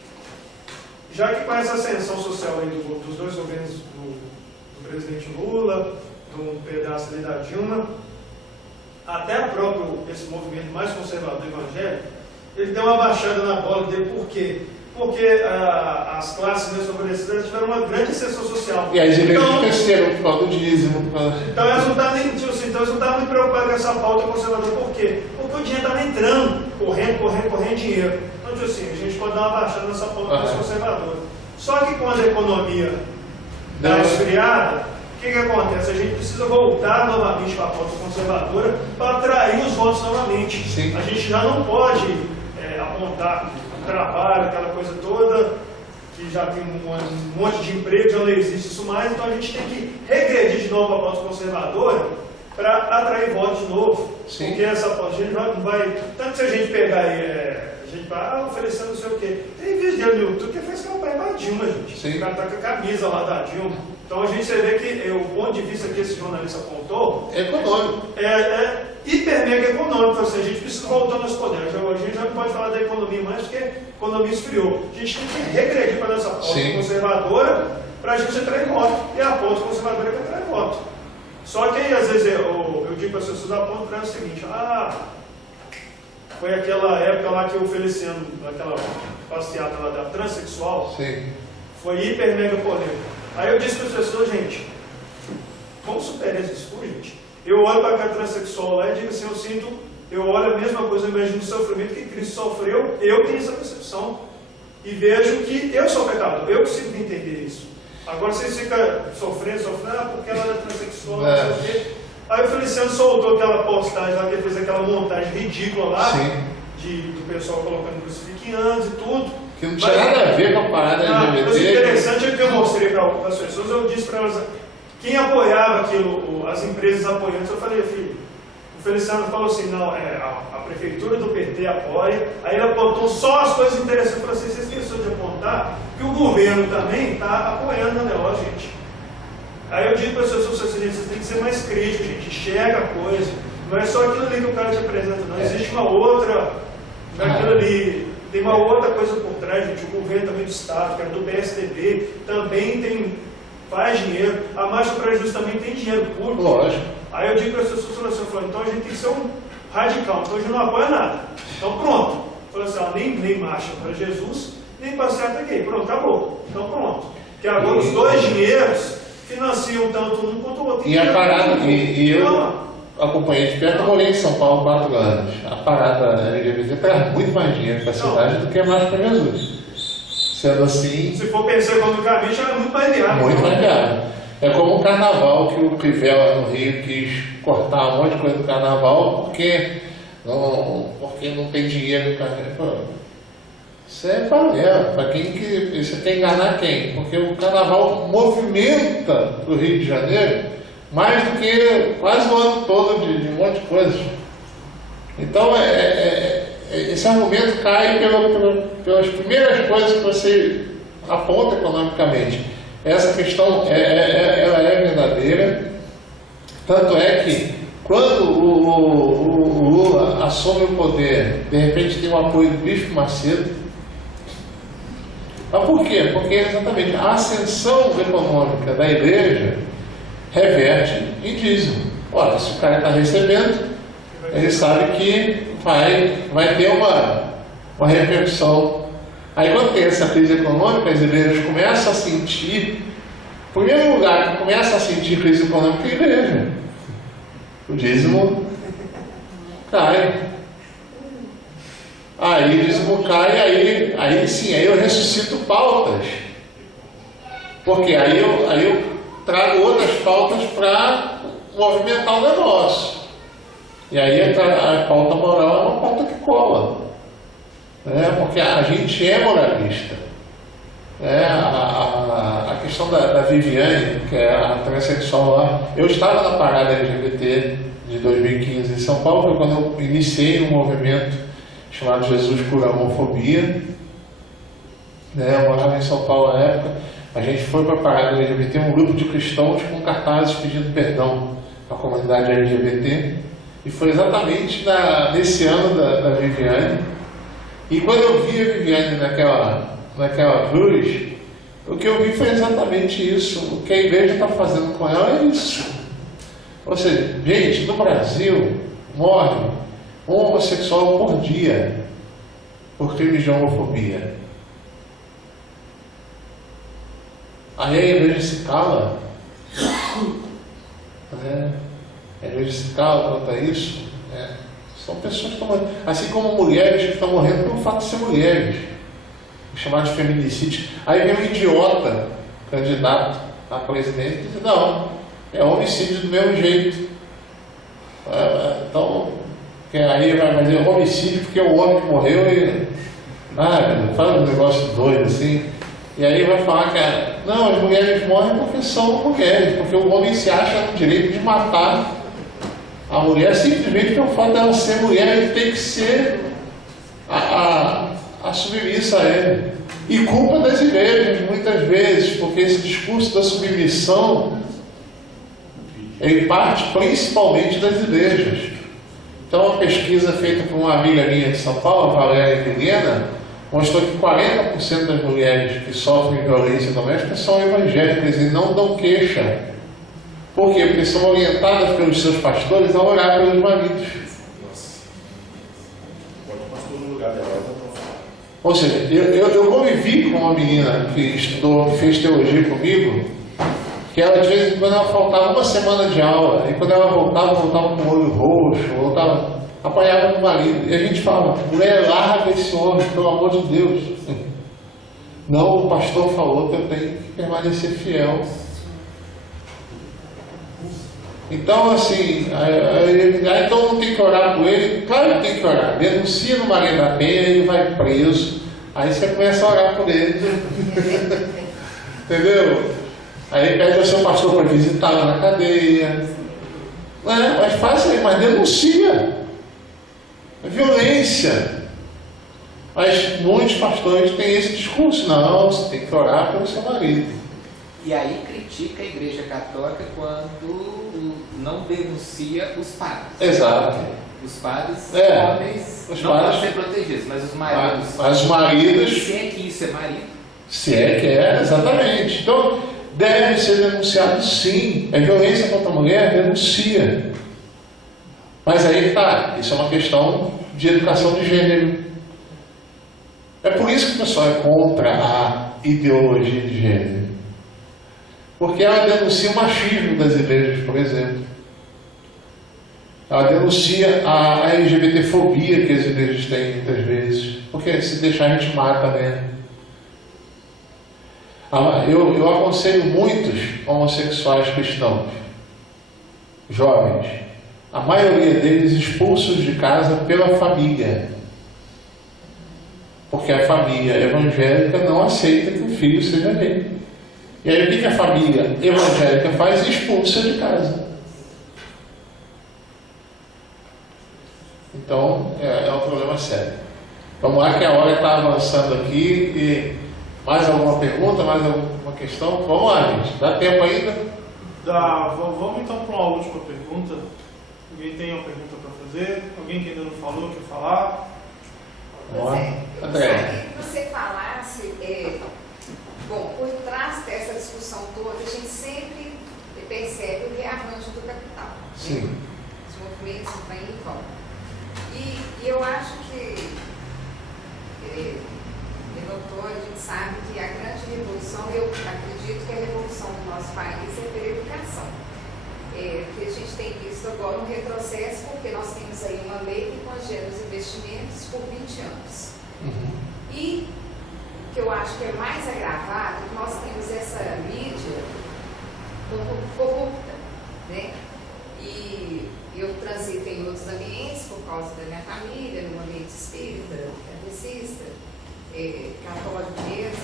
já que com essa ascensão social aí dos dois governos do presidente Lula, de um pedaço ali da Dilma, até esse movimento mais conservador evangélico, ele deu uma baixada na bola dele. Por quê? porque as classes menos favorecidas tiveram uma grande ascensão social. E as igrejas cresceram por causa do dízimo. Então eles não estavam muito preocupados com essa pauta conservadora. Por quê? Porque o dinheiro estava entrando, correndo dinheiro. Então, tipo assim, a gente pode dar uma baixada nessa pauta mais conservadora. Só que quando a economia está esfriada, o que acontece? A gente precisa voltar novamente para a pauta conservadora para atrair os votos novamente. Sim. A gente já não pode apontar trabalho, aquela coisa toda, que já tem um monte de emprego, já não existe isso mais, então a gente tem que regredir de novo a pauta conservadora para atrair votos de novo. Sim. Porque essa pauta, a gente não vai. Tanto se a gente pegar aí, a gente vai oferecendo não sei o quê. Tem vídeo dele no YouTube que fez campanha para a Dilma, gente. Sim. O cara tá com a camisa lá da Dilma. Então a gente vê que o ponto de vista que esse jornalista apontou Econômico. é hiper mega econômico, ou seja, a gente precisa voltar nos poderes. A gente já não pode falar da economia mais porque a economia esfriou. A gente tem que regredir para nossa pauta conservadora para a gente atrair voto. E a pauta conservadora é que atrai voto. Só que aí, às vezes, eu digo para as pessoas, aponto para o seguinte: foi aquela época lá que o Feliciano, aquela passeata lá da transexual, foi hiper mega polêmica. Aí eu disse para as pessoas, gente, vamos superar esse discurso, gente. Eu olho para aquela transexual lá e digo assim, eu olho a mesma coisa, eu imagino o sofrimento que Cristo sofreu, eu tenho essa percepção. E vejo que eu sou pecador, eu consigo entender isso. Agora vocês ficam sofrendo, porque ela é transexual, não sei o quê. Aí o Feliciano soltou aquela postagem lá, que ele fez aquela montagem ridícula lá, do pessoal colocando crucificados e tudo. Que não tinha nada a ver com a parada LGBT. O interessante é que eu mostrei para as pessoas, eu disse para elas, quem apoiava aquilo, as empresas apoiantes, eu falei, filho, o Feliciano falou assim, não, a prefeitura do PT apoia, aí ele apontou só as coisas interessantes, eu falei assim, você esqueceu de apontar que o governo também está apoiando o negócio, gente. Aí eu digo para as pessoas, vocês têm que ser mais críticos, gente, enxerga a coisa, não é só aquilo ali que o cara te apresenta, não, existe uma outra, aquilo ali. Tem uma outra coisa por trás, gente. O governo também do Estado, que é do PSDB, também faz dinheiro. A Marcha para Jesus também tem dinheiro público. Lógico. Aí eu digo para as pessoas, então a gente tem que ser um radical, então a gente não apoia nada. Então pronto. Falei assim, nem Marcha para Jesus, nem passeata gay. Pronto, acabou. Então pronto. Que agora os dois dinheiros financiam tanto um quanto o outro. E a parada, eu acompanhei de perto, eu morei em São Paulo 4 anos. A parada LGBT traz muito mais dinheiro para a cidade do que a Marcha para Jesus. Sendo assim... Se for pensar economicamente, é muito mais viável. Muito mais viável. É como o carnaval, que o Crivella no Rio quis cortar um monte de coisa do carnaval porque não tem dinheiro para... Isso é balela. Para quem que... Você quer enganar quem? Porque o carnaval movimenta o Rio de Janeiro mais do que quase o ano todo de um monte de coisas. Então, esse argumento cai pelas primeiras coisas que você aponta economicamente. Essa questão ela é verdadeira. Tanto é que, quando o Lula assume o poder, de repente tem o apoio do Bispo Macedo. Mas por quê? Porque exatamente a ascensão econômica da igreja reverte em dízimo. Ora, se o cara está recebendo, ele sabe que vai ter uma repercussão. Aí quando tem essa crise econômica, as igrejas começam a sentir, em primeiro lugar, que começa a sentir crise econômica é a igreja. O dízimo cai. Aí o dízimo cai, aí sim, aí eu ressuscito pautas. Porque aí eu trago outras pautas para movimentar o negócio. E aí a pauta moral é uma pauta que cola. Porque a gente é moralista. A questão da Viviane, que é a transexual lá, eu estava na parada LGBT de 2015 em São Paulo, foi quando eu iniciei um movimento chamado Jesus Cura a Homofobia. Eu morava em São Paulo na época. A gente foi para a parada LGBT, um grupo de cristãos com cartazes pedindo perdão à comunidade LGBT. E foi exatamente nesse ano da Viviane. E quando eu vi a Viviane naquela cruz, o que eu vi foi exatamente isso. O que a igreja está fazendo com ela é isso. Ou seja, gente, no Brasil morre um homossexual por dia por crimes de homofobia. Aí a igreja se cala, né? A igreja se cala quanto a isso, né? São pessoas que estão morrendo, assim como mulheres que estão morrendo pelo fato de ser mulheres, chamados de feminicídios. Aí vem um idiota, candidato a presidente, e diz: não, é homicídio do mesmo jeito. Então, aí vai dizer homicídio porque é o homem que morreu e faz um negócio doido assim. E aí vai falar que não, as mulheres morrem porque são mulheres, porque o homem se acha no direito de matar a mulher simplesmente pelo fato dela ser mulher. Ele tem que ser a submissa a ele. E culpa das igrejas, muitas vezes, porque esse discurso da submissão ele parte principalmente das igrejas. Então, uma pesquisa feita por uma amiga minha de São Paulo, Valéria Helena, mostrou que 40% das mulheres que sofrem violência doméstica são evangélicas e não dão queixa. Por quê? Porque são orientadas pelos seus pastores a orar pelos maridos. Ou seja, eu convivi com uma menina que estudou, que fez teologia comigo, que ela de vez em quando ela faltava uma semana de aula, e quando ela voltava com o olho roxo, apanhava do marido. E a gente fala: mulher, larga esse homem, pelo amor de Deus. Não, o pastor falou que eu tenho que permanecer fiel. Então, assim, então não tem que orar por ele? Claro que tem que orar. Denuncia no Maria da Penha, ele vai preso. Aí você começa a orar por ele. Entendeu? Aí pede ao seu pastor para visitá-lo na cadeia. Mas faça aí, mas denuncia. Violência. Mas muitos pastores têm esse discurso: não, você tem que orar pelo seu marido. E aí critica a Igreja Católica quando não denuncia os padres. Exato. Os padres, homens, os não padres podem ser protegidos, mas os maridos. Mas os maridos. Se é que isso é marido. Se é que é, exatamente. Então, deve ser denunciado sim. É violência contra a mulher, denuncia. Mas aí está, isso é uma questão de educação de gênero. É por isso que o pessoal é contra a ideologia de gênero. Porque ela denuncia o machismo das igrejas, por exemplo. Ela denuncia a LGBTfobia que as igrejas têm muitas vezes. Porque se deixar a gente mata mesmo. Eu aconselho muitos homossexuais cristãos, jovens, a maioria deles expulsos de casa pela família. Porque a família evangélica não aceita que o filho seja gay. E aí o que a família evangélica faz? Expulsa de casa. Então é um problema sério. Vamos lá que a hora está avançando aqui. E mais alguma pergunta, mais alguma questão? Vamos lá, gente. Dá tempo ainda? Dá. Vamos então para uma última pergunta. Alguém tem uma pergunta para fazer? Alguém que ainda não falou, quer falar? André. Que você falasse, bom, por trás dessa discussão toda, a gente sempre percebe o rearranjo do capital. Sim. Né? Os movimentos vêm e vão. E eu acho que a gente sabe que a grande revolução, eu acredito que a revolução do nosso país é pela educação. Que a gente tem visto agora um retrocesso, porque nós temos aí uma lei que congela os investimentos por 20 anos. E o que eu acho que é mais agravado, que nós temos essa mídia corrupta, né? E eu transito em outros ambientes por causa da minha família, no ambiente espírita, kardecista, católico mesmo,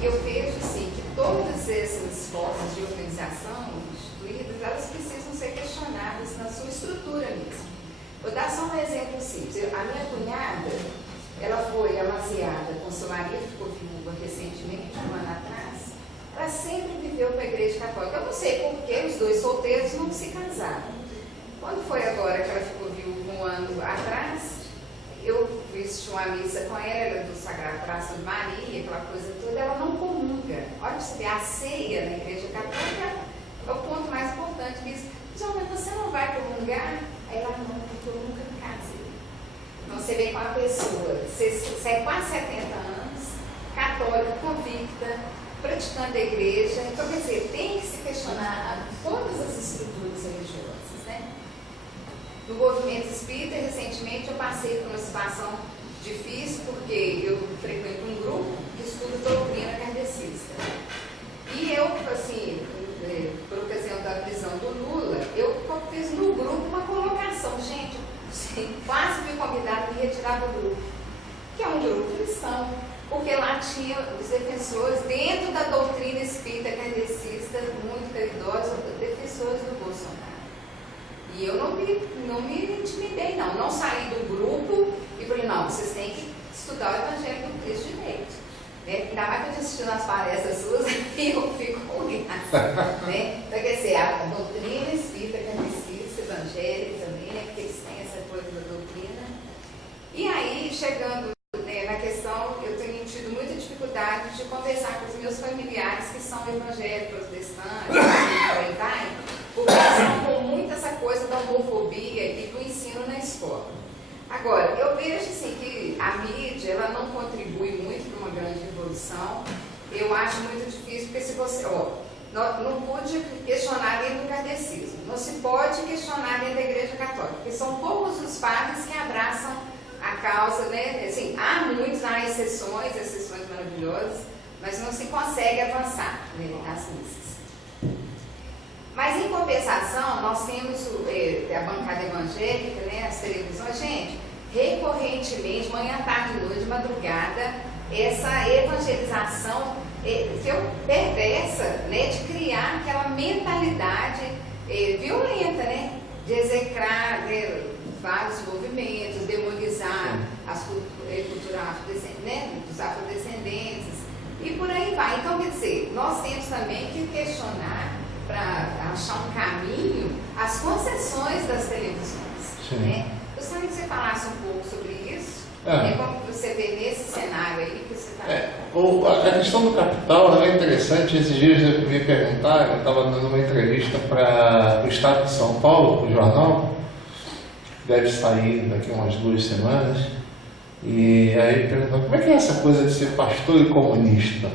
e eu vejo assim que todas essas formas de organização instituídas, elas precisam ser questionadas na sua estrutura mesmo. Vou dar só um exemplo simples. A minha cunhada, ela foi amaziada com seu marido, ficou viúva recentemente, um ano atrás. Ela sempre viveu com a Igreja Católica. Eu não sei porquê os dois solteiros não se casaram. Quando foi agora que ela ficou viúva um ano atrás, eu assisti uma missa com ela do Sagrado Coração de Maria, aquela coisa toda, ela não comunga. Olha para você ver, a ceia na Igreja Católica é o ponto mais importante disso. Mas você não vai comungar? Aí ela não, porque eu nunca me casei. Então você vem com uma pessoa, você é quase 70 anos, católica, convicta, praticante da igreja. Então, quer dizer, tem que se questionar todas as estruturas religiosas, né? No movimento espírita, recentemente, eu passei por uma situação difícil, porque eu frequento um grupo que estuda doutrina kardecista. E eu, assim, por ocasião da prisão do Lula, eu fiz no grupo uma colocação. Gente, quase fui convidada a me retirar do grupo, que é um grupo cristão, porque lá tinha os defensores, dentro da doutrina espírita kardecista, muito caridosos, defensores do Bolsonaro. E eu não me intimidei, não saí do grupo e falei, não, vocês têm que estudar o Evangelho do Cristo direito. Ainda mais que eu assistindo as palestras suas, eu fico com graça. Né? Então, quer dizer, a doutrina espírita kardecista, evangélica também, né? Porque eles têm essa coisa da doutrina. E aí, chegando na questão, eu tenho tido muita dificuldade de conversar com os meus familiares que são evangélicos, protestantes, porque eles estão com muito essa coisa da homofobia e do ensino na escola. Agora, eu vejo assim, que a mídia ela não contribui muito para uma grande revolução. Eu acho muito difícil, porque se você... não pude questionar dentro do kardecismo, não se pode questionar dentro da Igreja Católica, porque são poucos os padres que abraçam a causa, né? Assim, há muitos, há exceções maravilhosas, mas não se consegue avançar, né, nas missas. Mas, em compensação, nós temos a bancada evangélica, né, as televisões, gente, recorrentemente, manhã, tarde, noite, madrugada, essa evangelização perversa, né, de criar aquela mentalidade violenta, né, de execrar vários movimentos, demonizar as culturas dos afrodescendentes e por aí vai. Então, quer dizer, nós temos também que questionar, para achar um caminho, as concessões das televisões. Né? Gostaria que você falasse um pouco sobre isso, como você vê nesse cenário aí que você está... A questão do capital é interessante. Esses dias me perguntaram, eu estava dando uma entrevista para o Estado de São Paulo, o jornal, deve sair daqui umas 2 semanas, e aí perguntaram, como é que é essa coisa de ser pastor e comunista?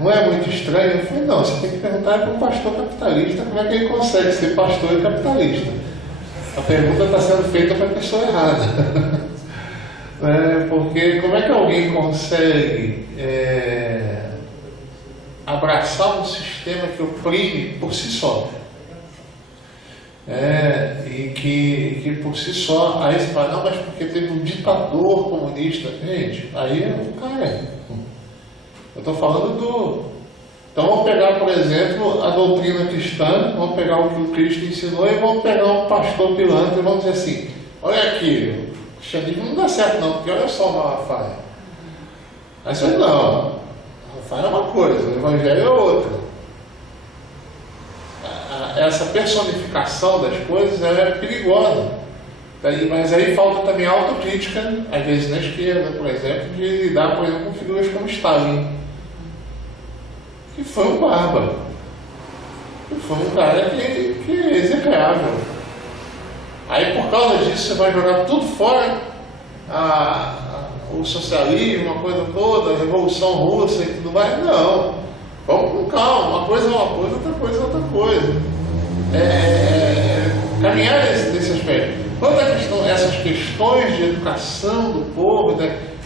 Não é muito estranho? Eu falei, não, você tem que perguntar para um pastor capitalista como é que ele consegue ser pastor e capitalista. A pergunta está sendo feita para a pessoa errada. Porque como é que alguém consegue abraçar um sistema que oprime por si só? E que por si só, aí você fala, não, mas porque teve um ditador comunista. Gente, aí é um cara. Eu estou falando do... Então vamos pegar, por exemplo, a doutrina cristã, vamos pegar o que o Cristo ensinou e vamos pegar um pastor pilantra e vamos dizer assim, olha aqui, o cristianismo não dá certo não, porque olha só o Malafaia. Aí você diz, não, o Malafaia é uma coisa, o Evangelho é outra. Essa personificação das coisas ela é perigosa. Mas aí falta também a autocrítica, às vezes na esquerda, por exemplo, de lidar, por exemplo, com figuras como Stalin, que foi um bárbaro, que foi um cara que é execrável. Aí por causa disso você vai jogar tudo fora, o socialismo, a coisa toda, a Revolução Russa e tudo mais. Não, vamos com calma, uma coisa é uma coisa, outra coisa é outra coisa. Caminhar nesse aspecto. Quanto a essas questões de educação do povo,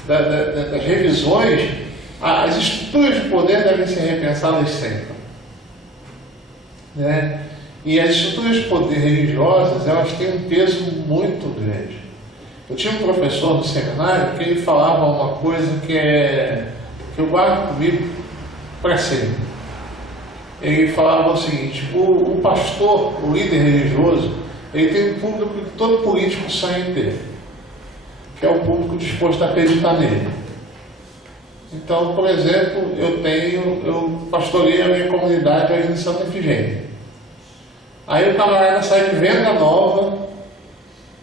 das revisões, as estruturas de poder devem ser repensadas sempre. E as estruturas de poder religiosas, elas têm um peso muito grande. Eu tinha um professor no seminário que ele falava uma coisa que eu guardo comigo para sempre. Ele falava o seguinte, o pastor, o líder religioso, ele tem um público que todo político sonha em ter, que é o público disposto a acreditar nele. Então, por exemplo, eu pastorei a minha comunidade aí em Santa Efigênia. Aí o camarada sai de Venda Nova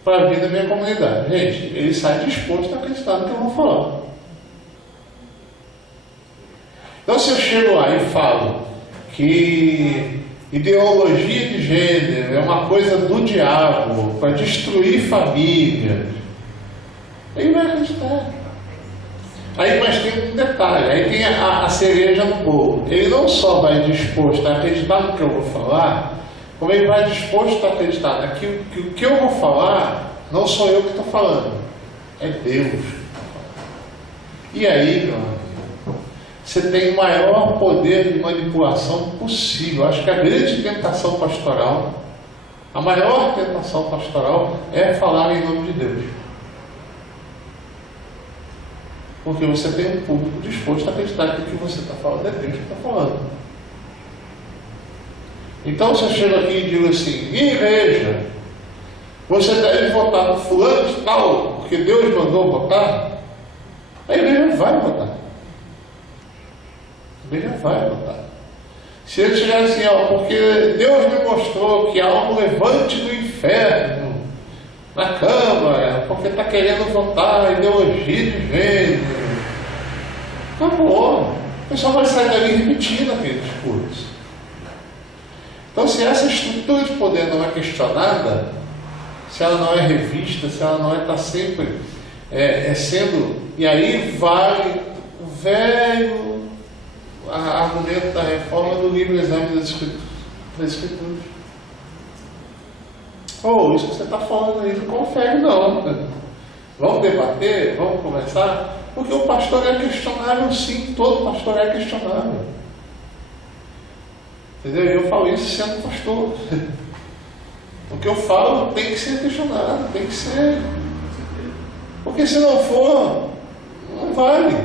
para vir da minha comunidade. Gente, ele sai disposto a acreditar no que eu vou falar. Então, se eu chego lá e falo que ideologia de gênero é uma coisa do diabo para destruir famílias, ele vai acreditar. Aí, mas tem um detalhe, aí tem a cereja no bolo. Ele não só vai disposto a acreditar no que eu vou falar, como ele vai disposto a acreditar naquilo que o que eu vou falar não sou eu que estou falando, é Deus. E aí, meu amigo, você tem o maior poder de manipulação possível. Acho que a grande tentação pastoral, a maior tentação pastoral é falar em nome de Deus. Porque você tem um público disposto a acreditar que o que você está falando é Deus que está falando. Então, se eu chego aqui e digo assim, minha igreja, você deve votar no fulano de tal, porque Deus mandou votar, a igreja vai votar. A igreja vai votar. Se ele chegar assim, porque Deus me mostrou que há um levante do inferno na Câmara, porque está querendo votar ideologia de gênero, acabou. O pessoal vai sair dali repetindo aquele discurso. Então, se essa estrutura de poder não é questionada, se ela não é revista, se ela não está sempre sendo... E aí vale o velho argumento da reforma do livre exame das Escrituras. Isso que você está falando aí não confere, não. Vamos debater? Vamos conversar? Porque o pastor é questionável, sim. Todo pastor é questionável. Entendeu? E eu falo isso sendo pastor. O que eu falo tem que ser questionado, tem que ser. Porque se não for, não vale.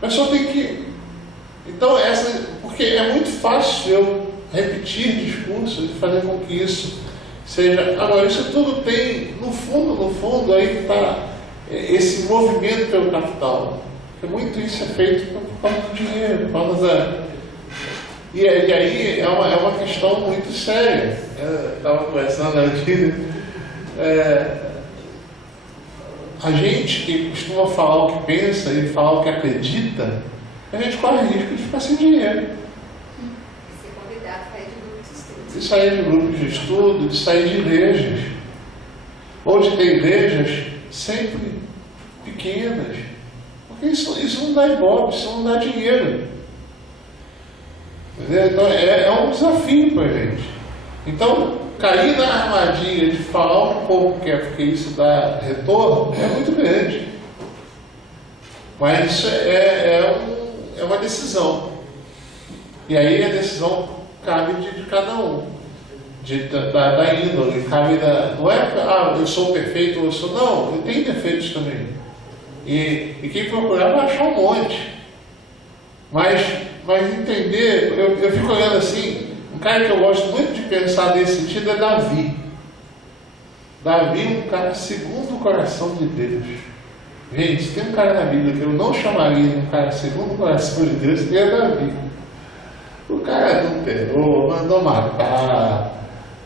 A pessoa tem que. Então, porque é muito fácil eu repetir discursos e fazer com que isso seja. Agora, isso tudo tem, no fundo, aí está esse movimento pelo capital. Porque muito isso é feito por causa do dinheiro, por causa da. E aí é uma questão muito séria. Eu estava conversando aqui. A gente que costuma falar o que pensa e falar o que acredita, a gente corre risco de ficar sem dinheiro. Ser convidado a sair de grupos de estudo. De sair de grupos de estudo, de sair de igrejas. Ou de ter igrejas sempre pequenas. Porque isso não dá ibope, isso não dá dinheiro. Então, é um desafio para a gente. Então, cair na armadilha de falar um pouco que é porque isso dá retorno é muito grande. Mas isso é uma decisão. E aí a decisão cabe de cada um, da índole, cabe não é eu sou perfeito ou eu sou. Não, eu tenho defeitos também. E quem procurar vai achar um monte. Mas entender, eu fico olhando assim, um cara que eu gosto muito de pensar nesse sentido é Davi. Davi é um cara segundo o coração de Deus. Gente, tem um cara na Bíblia que eu não chamaria de um cara segundo o coração de Deus, que é Davi. O cara adulterou, mandou matar.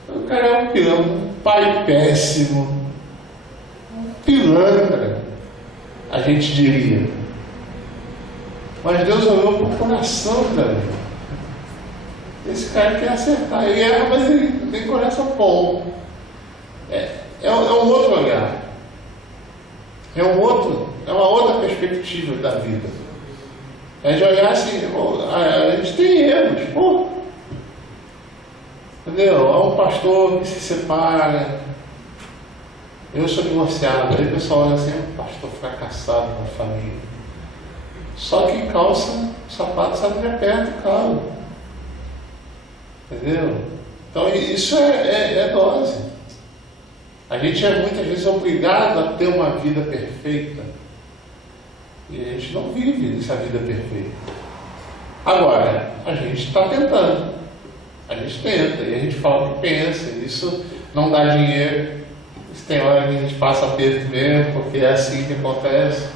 O cara é um pilão, um pai péssimo. Um pilantra, a gente diria. Mas Deus olhou para o coração de Davi. Esse cara quer acertar. Ele erra, mas ele tem coração bom. É um outro olhar. É uma outra perspectiva da vida. É de olhar assim, a gente tem erros, pô. Entendeu? Há um pastor que se separa. Eu sou divorciado. Aí o pessoal olha assim, um pastor fracassado na família. Só que calça o sapato sabe onde aperta o calo. Entendeu? Então isso é dose. A gente é muitas vezes obrigado a ter uma vida perfeita. E a gente não vive essa vida perfeita. Agora, a gente está tentando. A gente tenta e a gente fala o que pensa. Isso não dá dinheiro. Isso tem hora que a gente passa aperto mesmo, porque é assim que acontece.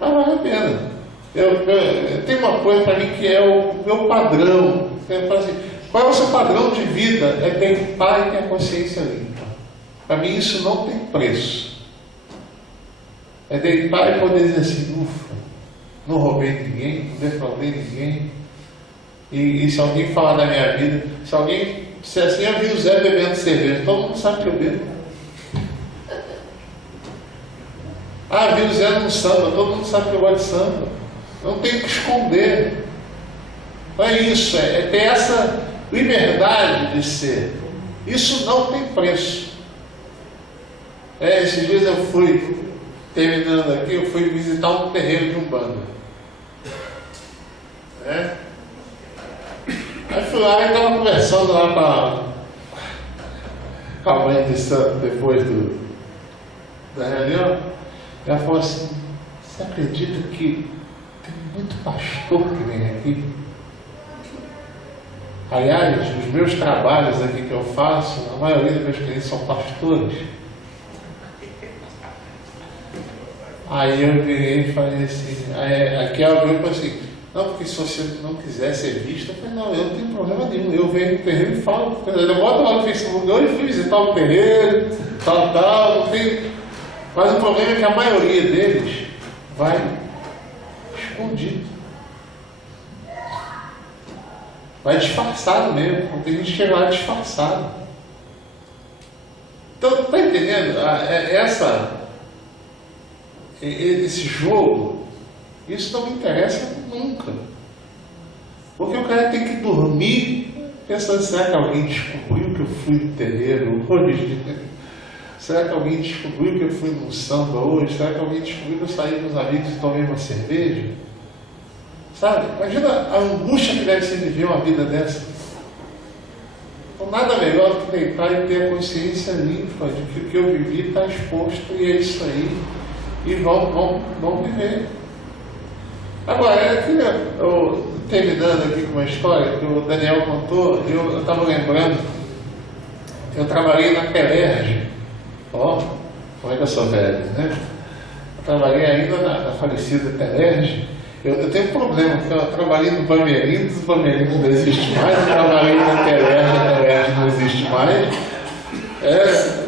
Mas vale a pena. Eu tenho uma coisa para mim que é o meu padrão. Assim, qual é o seu padrão de vida? É deitar e ter a consciência limpa. Para mim isso não tem preço. É deitar e poder dizer assim, ufa, não roubei ninguém, não defraudei ninguém. E se alguém falar da minha vida, se alguém disser assim, eu vi o Zé bebendo cerveja, todo mundo sabe que eu bebo. Ah, vi o Zé no samba, todo mundo sabe que eu gosto de samba. Não tem o que esconder. Não é isso, é ter essa liberdade de ser. Isso não tem preço. Esses dias eu fui, terminando aqui, eu fui visitar um terreiro de Umbanda. Aí fui lá e estava conversando lá com a mãe de santo depois da reunião. Ela falou assim, você acredita que tem muito pastor que vem aqui? Aliás, os meus trabalhos aqui que eu faço, a maioria dos meus clientes são pastores. Aí eu virei e falei assim, aqui ela veio e falou assim, não, porque se você não quiser ser visto, eu falei, não, eu não tenho problema nenhum, eu venho no terreiro e falo, eu boto lá no Facebook, hoje fui visitar o terreiro, tal, não tem. Mas o problema é que a maioria deles vai escondido. Vai disfarçado mesmo, tem gente que chega lá disfarçado. Então, está entendendo? Esse jogo, isso não me interessa nunca. Porque o cara tem que dormir pensando, será que alguém descobriu que eu fui no terreiro hoje? Será que alguém descobriu que eu fui no samba hoje? Será que alguém descobriu que eu saí com os amigos e tomei uma cerveja? Sabe? Imagina a angústia que deve ser viver uma vida dessa. Então, nada melhor do que deitar e ter a consciência limpa de que o que eu vivi está exposto e é isso aí. E vão viver. Agora, terminando aqui com uma história que o Daniel contou, eu estava lembrando, eu trabalhei na Telerge. Ó, como é que eu sou velho, né? Eu trabalhei ainda na falecida Telerge. Eu tenho um problema, porque eu trabalhei no Bamerindos, o Bamerindos não existe mais, eu trabalhei na Telerge, a Telerge não existe mais.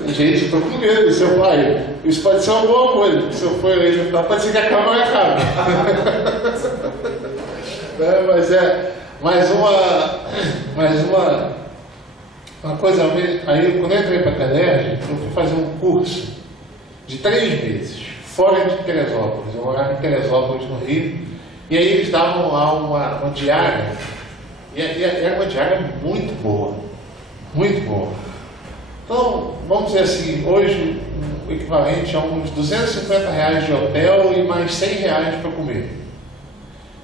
Gente, eu estou com medo, seu pai. Isso pode ser uma boa coisa, porque se eu for eleito, pode ser que a Câmara acabe. Mas uma coisa, aí quando eu entrei para a Telerge, eu fui fazer um curso de 3 meses, fora de Teresópolis. Eu morava em Teresópolis, no Rio, e aí eles davam lá uma diária, e era uma diária muito boa, muito boa. Então, vamos dizer assim, hoje o equivalente a uns R$250 de hotel e mais R$100 para comer.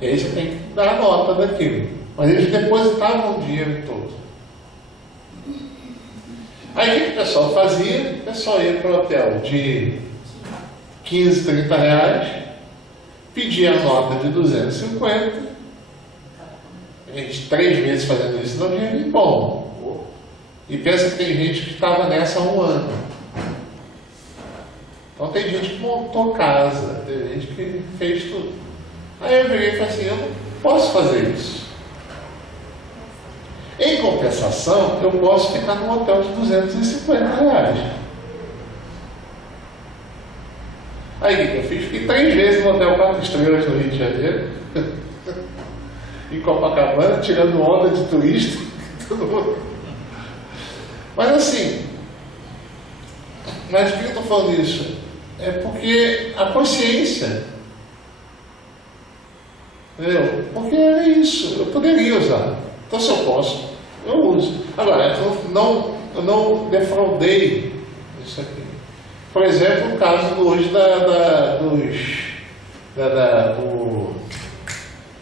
E aí você tem que dar a nota daquilo. Mas eles depositavam o dinheiro todo. Aí o que o pessoal fazia? O pessoal ia para o hotel de R$15, R$30, pedia a nota de 250, a gente 3 meses fazendo isso, não dinheiro bom. E pensa que tem gente que estava nessa há 1 ano. Então tem gente que montou casa, tem gente que fez tudo. Aí eu virei e falei assim, eu não posso fazer isso. Em compensação, eu posso ficar num hotel de R$250. Aí o que eu fiz? Fiquei 3 vezes no hotel 4 estrelas no Rio de Janeiro, em Copacabana, tirando onda de turista, todo mundo. Mas assim, mas por que eu estou falando isso? É porque a consciência, entendeu? Porque é isso, eu poderia usar. Então se eu posso, eu uso. Agora, eu não defraudei isso aqui. Por exemplo, o caso hoje do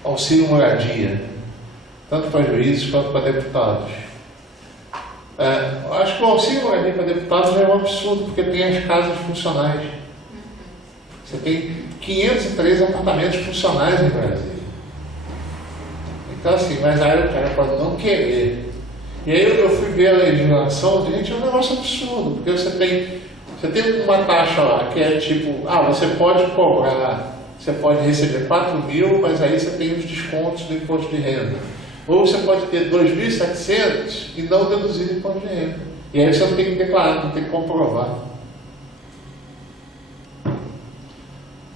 auxílio moradia, tanto para juízes quanto para deputados. Acho que o auxílio moradia para deputados é um absurdo, porque tem as casas funcionais. Você tem 503 apartamentos funcionais no Brasil. Então assim, mas aí o cara pode não querer. E aí eu fui ver a legislação, gente, é um negócio absurdo, porque você tem uma taxa lá que é tipo, você pode cobrar, você pode receber 4.000, mas aí você tem os descontos do imposto de renda. Ou você pode ter 2.700 e não deduzir o imposto de renda. E aí você não tem que declarar, não tem que comprovar.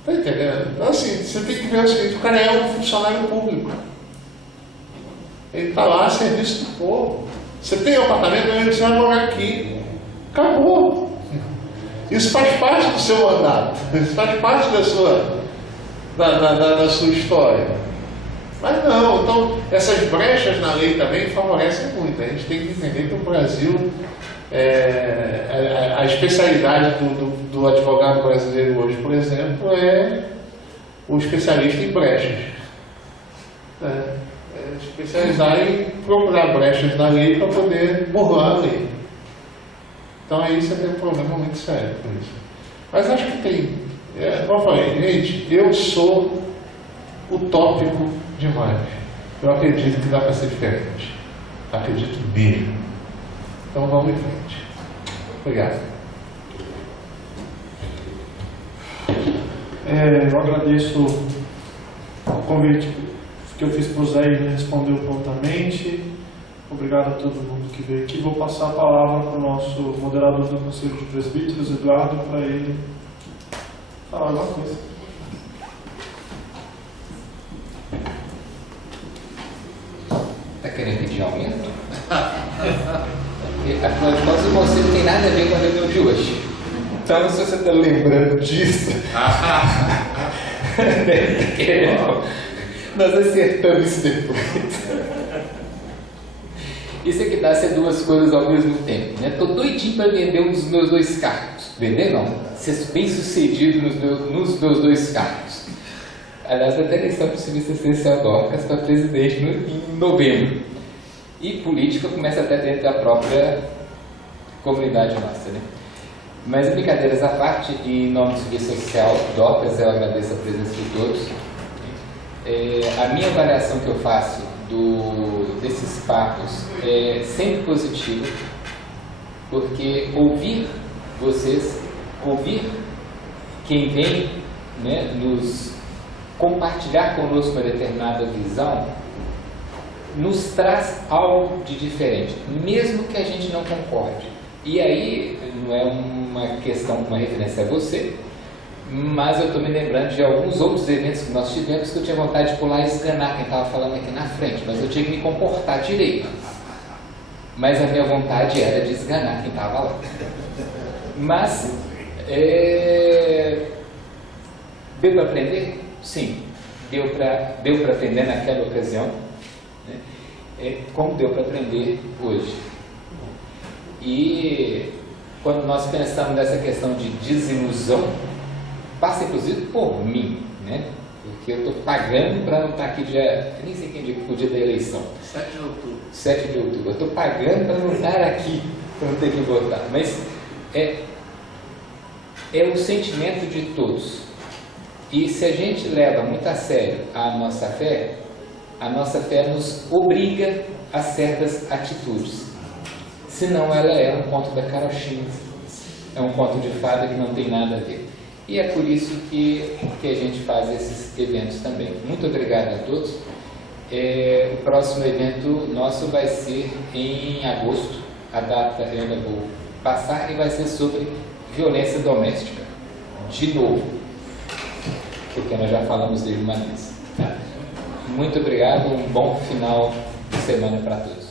Está entendendo? Então assim, você tem que ver o seguinte, o cara é um funcionário público. Ele está lá a serviço do povo. Você tem um apartamento, você vai morar aqui. Acabou. Isso faz parte do seu mandato, isso faz parte da sua história. Mas não, então essas brechas na lei também favorecem muito. A gente tem que entender que o Brasil, a especialidade do advogado brasileiro hoje, por exemplo, é o especialista em brechas. Especializar em procurar brechas na lei para poder burlar a lei. Então aí você tem um problema muito sério com isso. Mas acho que tem. Como eu falei, gente, eu sou utópico demais. Eu acredito que dá para ser diferente. Acredito mesmo. Então vamos em frente. Obrigado. Eu agradeço o convite que eu fiz para o Zé e ele respondeu prontamente. Obrigado a todo mundo que veio aqui. Vou passar a palavra para o nosso moderador do Conselho de Presbíteros, Eduardo, para ele falar alguma coisa. Está querendo pedir aumento? Afinal de contas, o conselho tem nada a ver com a reunião de hoje. Então, se você está lembrando disso, nós acertamos isso depois. Isso é que dá ser duas coisas ao mesmo tempo, né? Estou doidinho para vender um dos meus 2 cargos. Vender não, ser bem sucedido nos meus 2 cargos. Aliás, vai ter eleição para o Serviço Essencial Dorcas para presidente em novembro. E política começa até dentro da própria comunidade nossa, né? Mas brincadeiras à parte, em nome do Serviço Social Dorcas, eu agradeço a presença de todos. A minha avaliação que eu faço desses papos é sempre positiva, porque ouvir vocês, ouvir quem vem, né, nos compartilhar conosco uma determinada visão, nos traz algo de diferente, mesmo que a gente não concorde. E aí, não é uma questão, uma referência a você, mas eu estou me lembrando de alguns outros eventos que nós tivemos que eu tinha vontade de pular e esganar quem estava falando aqui na frente, mas eu tinha que me comportar direito. Mas a minha vontade era de esganar quem estava lá. Mas, deu para aprender? Sim, deu para aprender naquela ocasião, né? Como deu para aprender hoje. E quando nós pensamos nessa questão de desilusão, passa inclusive por mim, né? Porque eu estou pagando para não estar aqui dia, nem sei quem dia que foi o dia da eleição. 7 de outubro. 7 de outubro. Eu estou pagando para não estar aqui, para não ter que votar. Mas é o sentimento de todos. E se a gente leva muito a sério a nossa fé nos obriga a certas atitudes. Senão ela é um conto da carochinha, é um conto de fada que não tem nada a ver. E é por isso que a gente faz esses eventos também. Muito obrigado a todos. O próximo evento nosso vai ser em agosto, a data eu ainda vou passar, e vai ser sobre violência doméstica, de novo, porque nós já falamos dele uma vez. Tá? Muito obrigado, um bom final de semana para todos.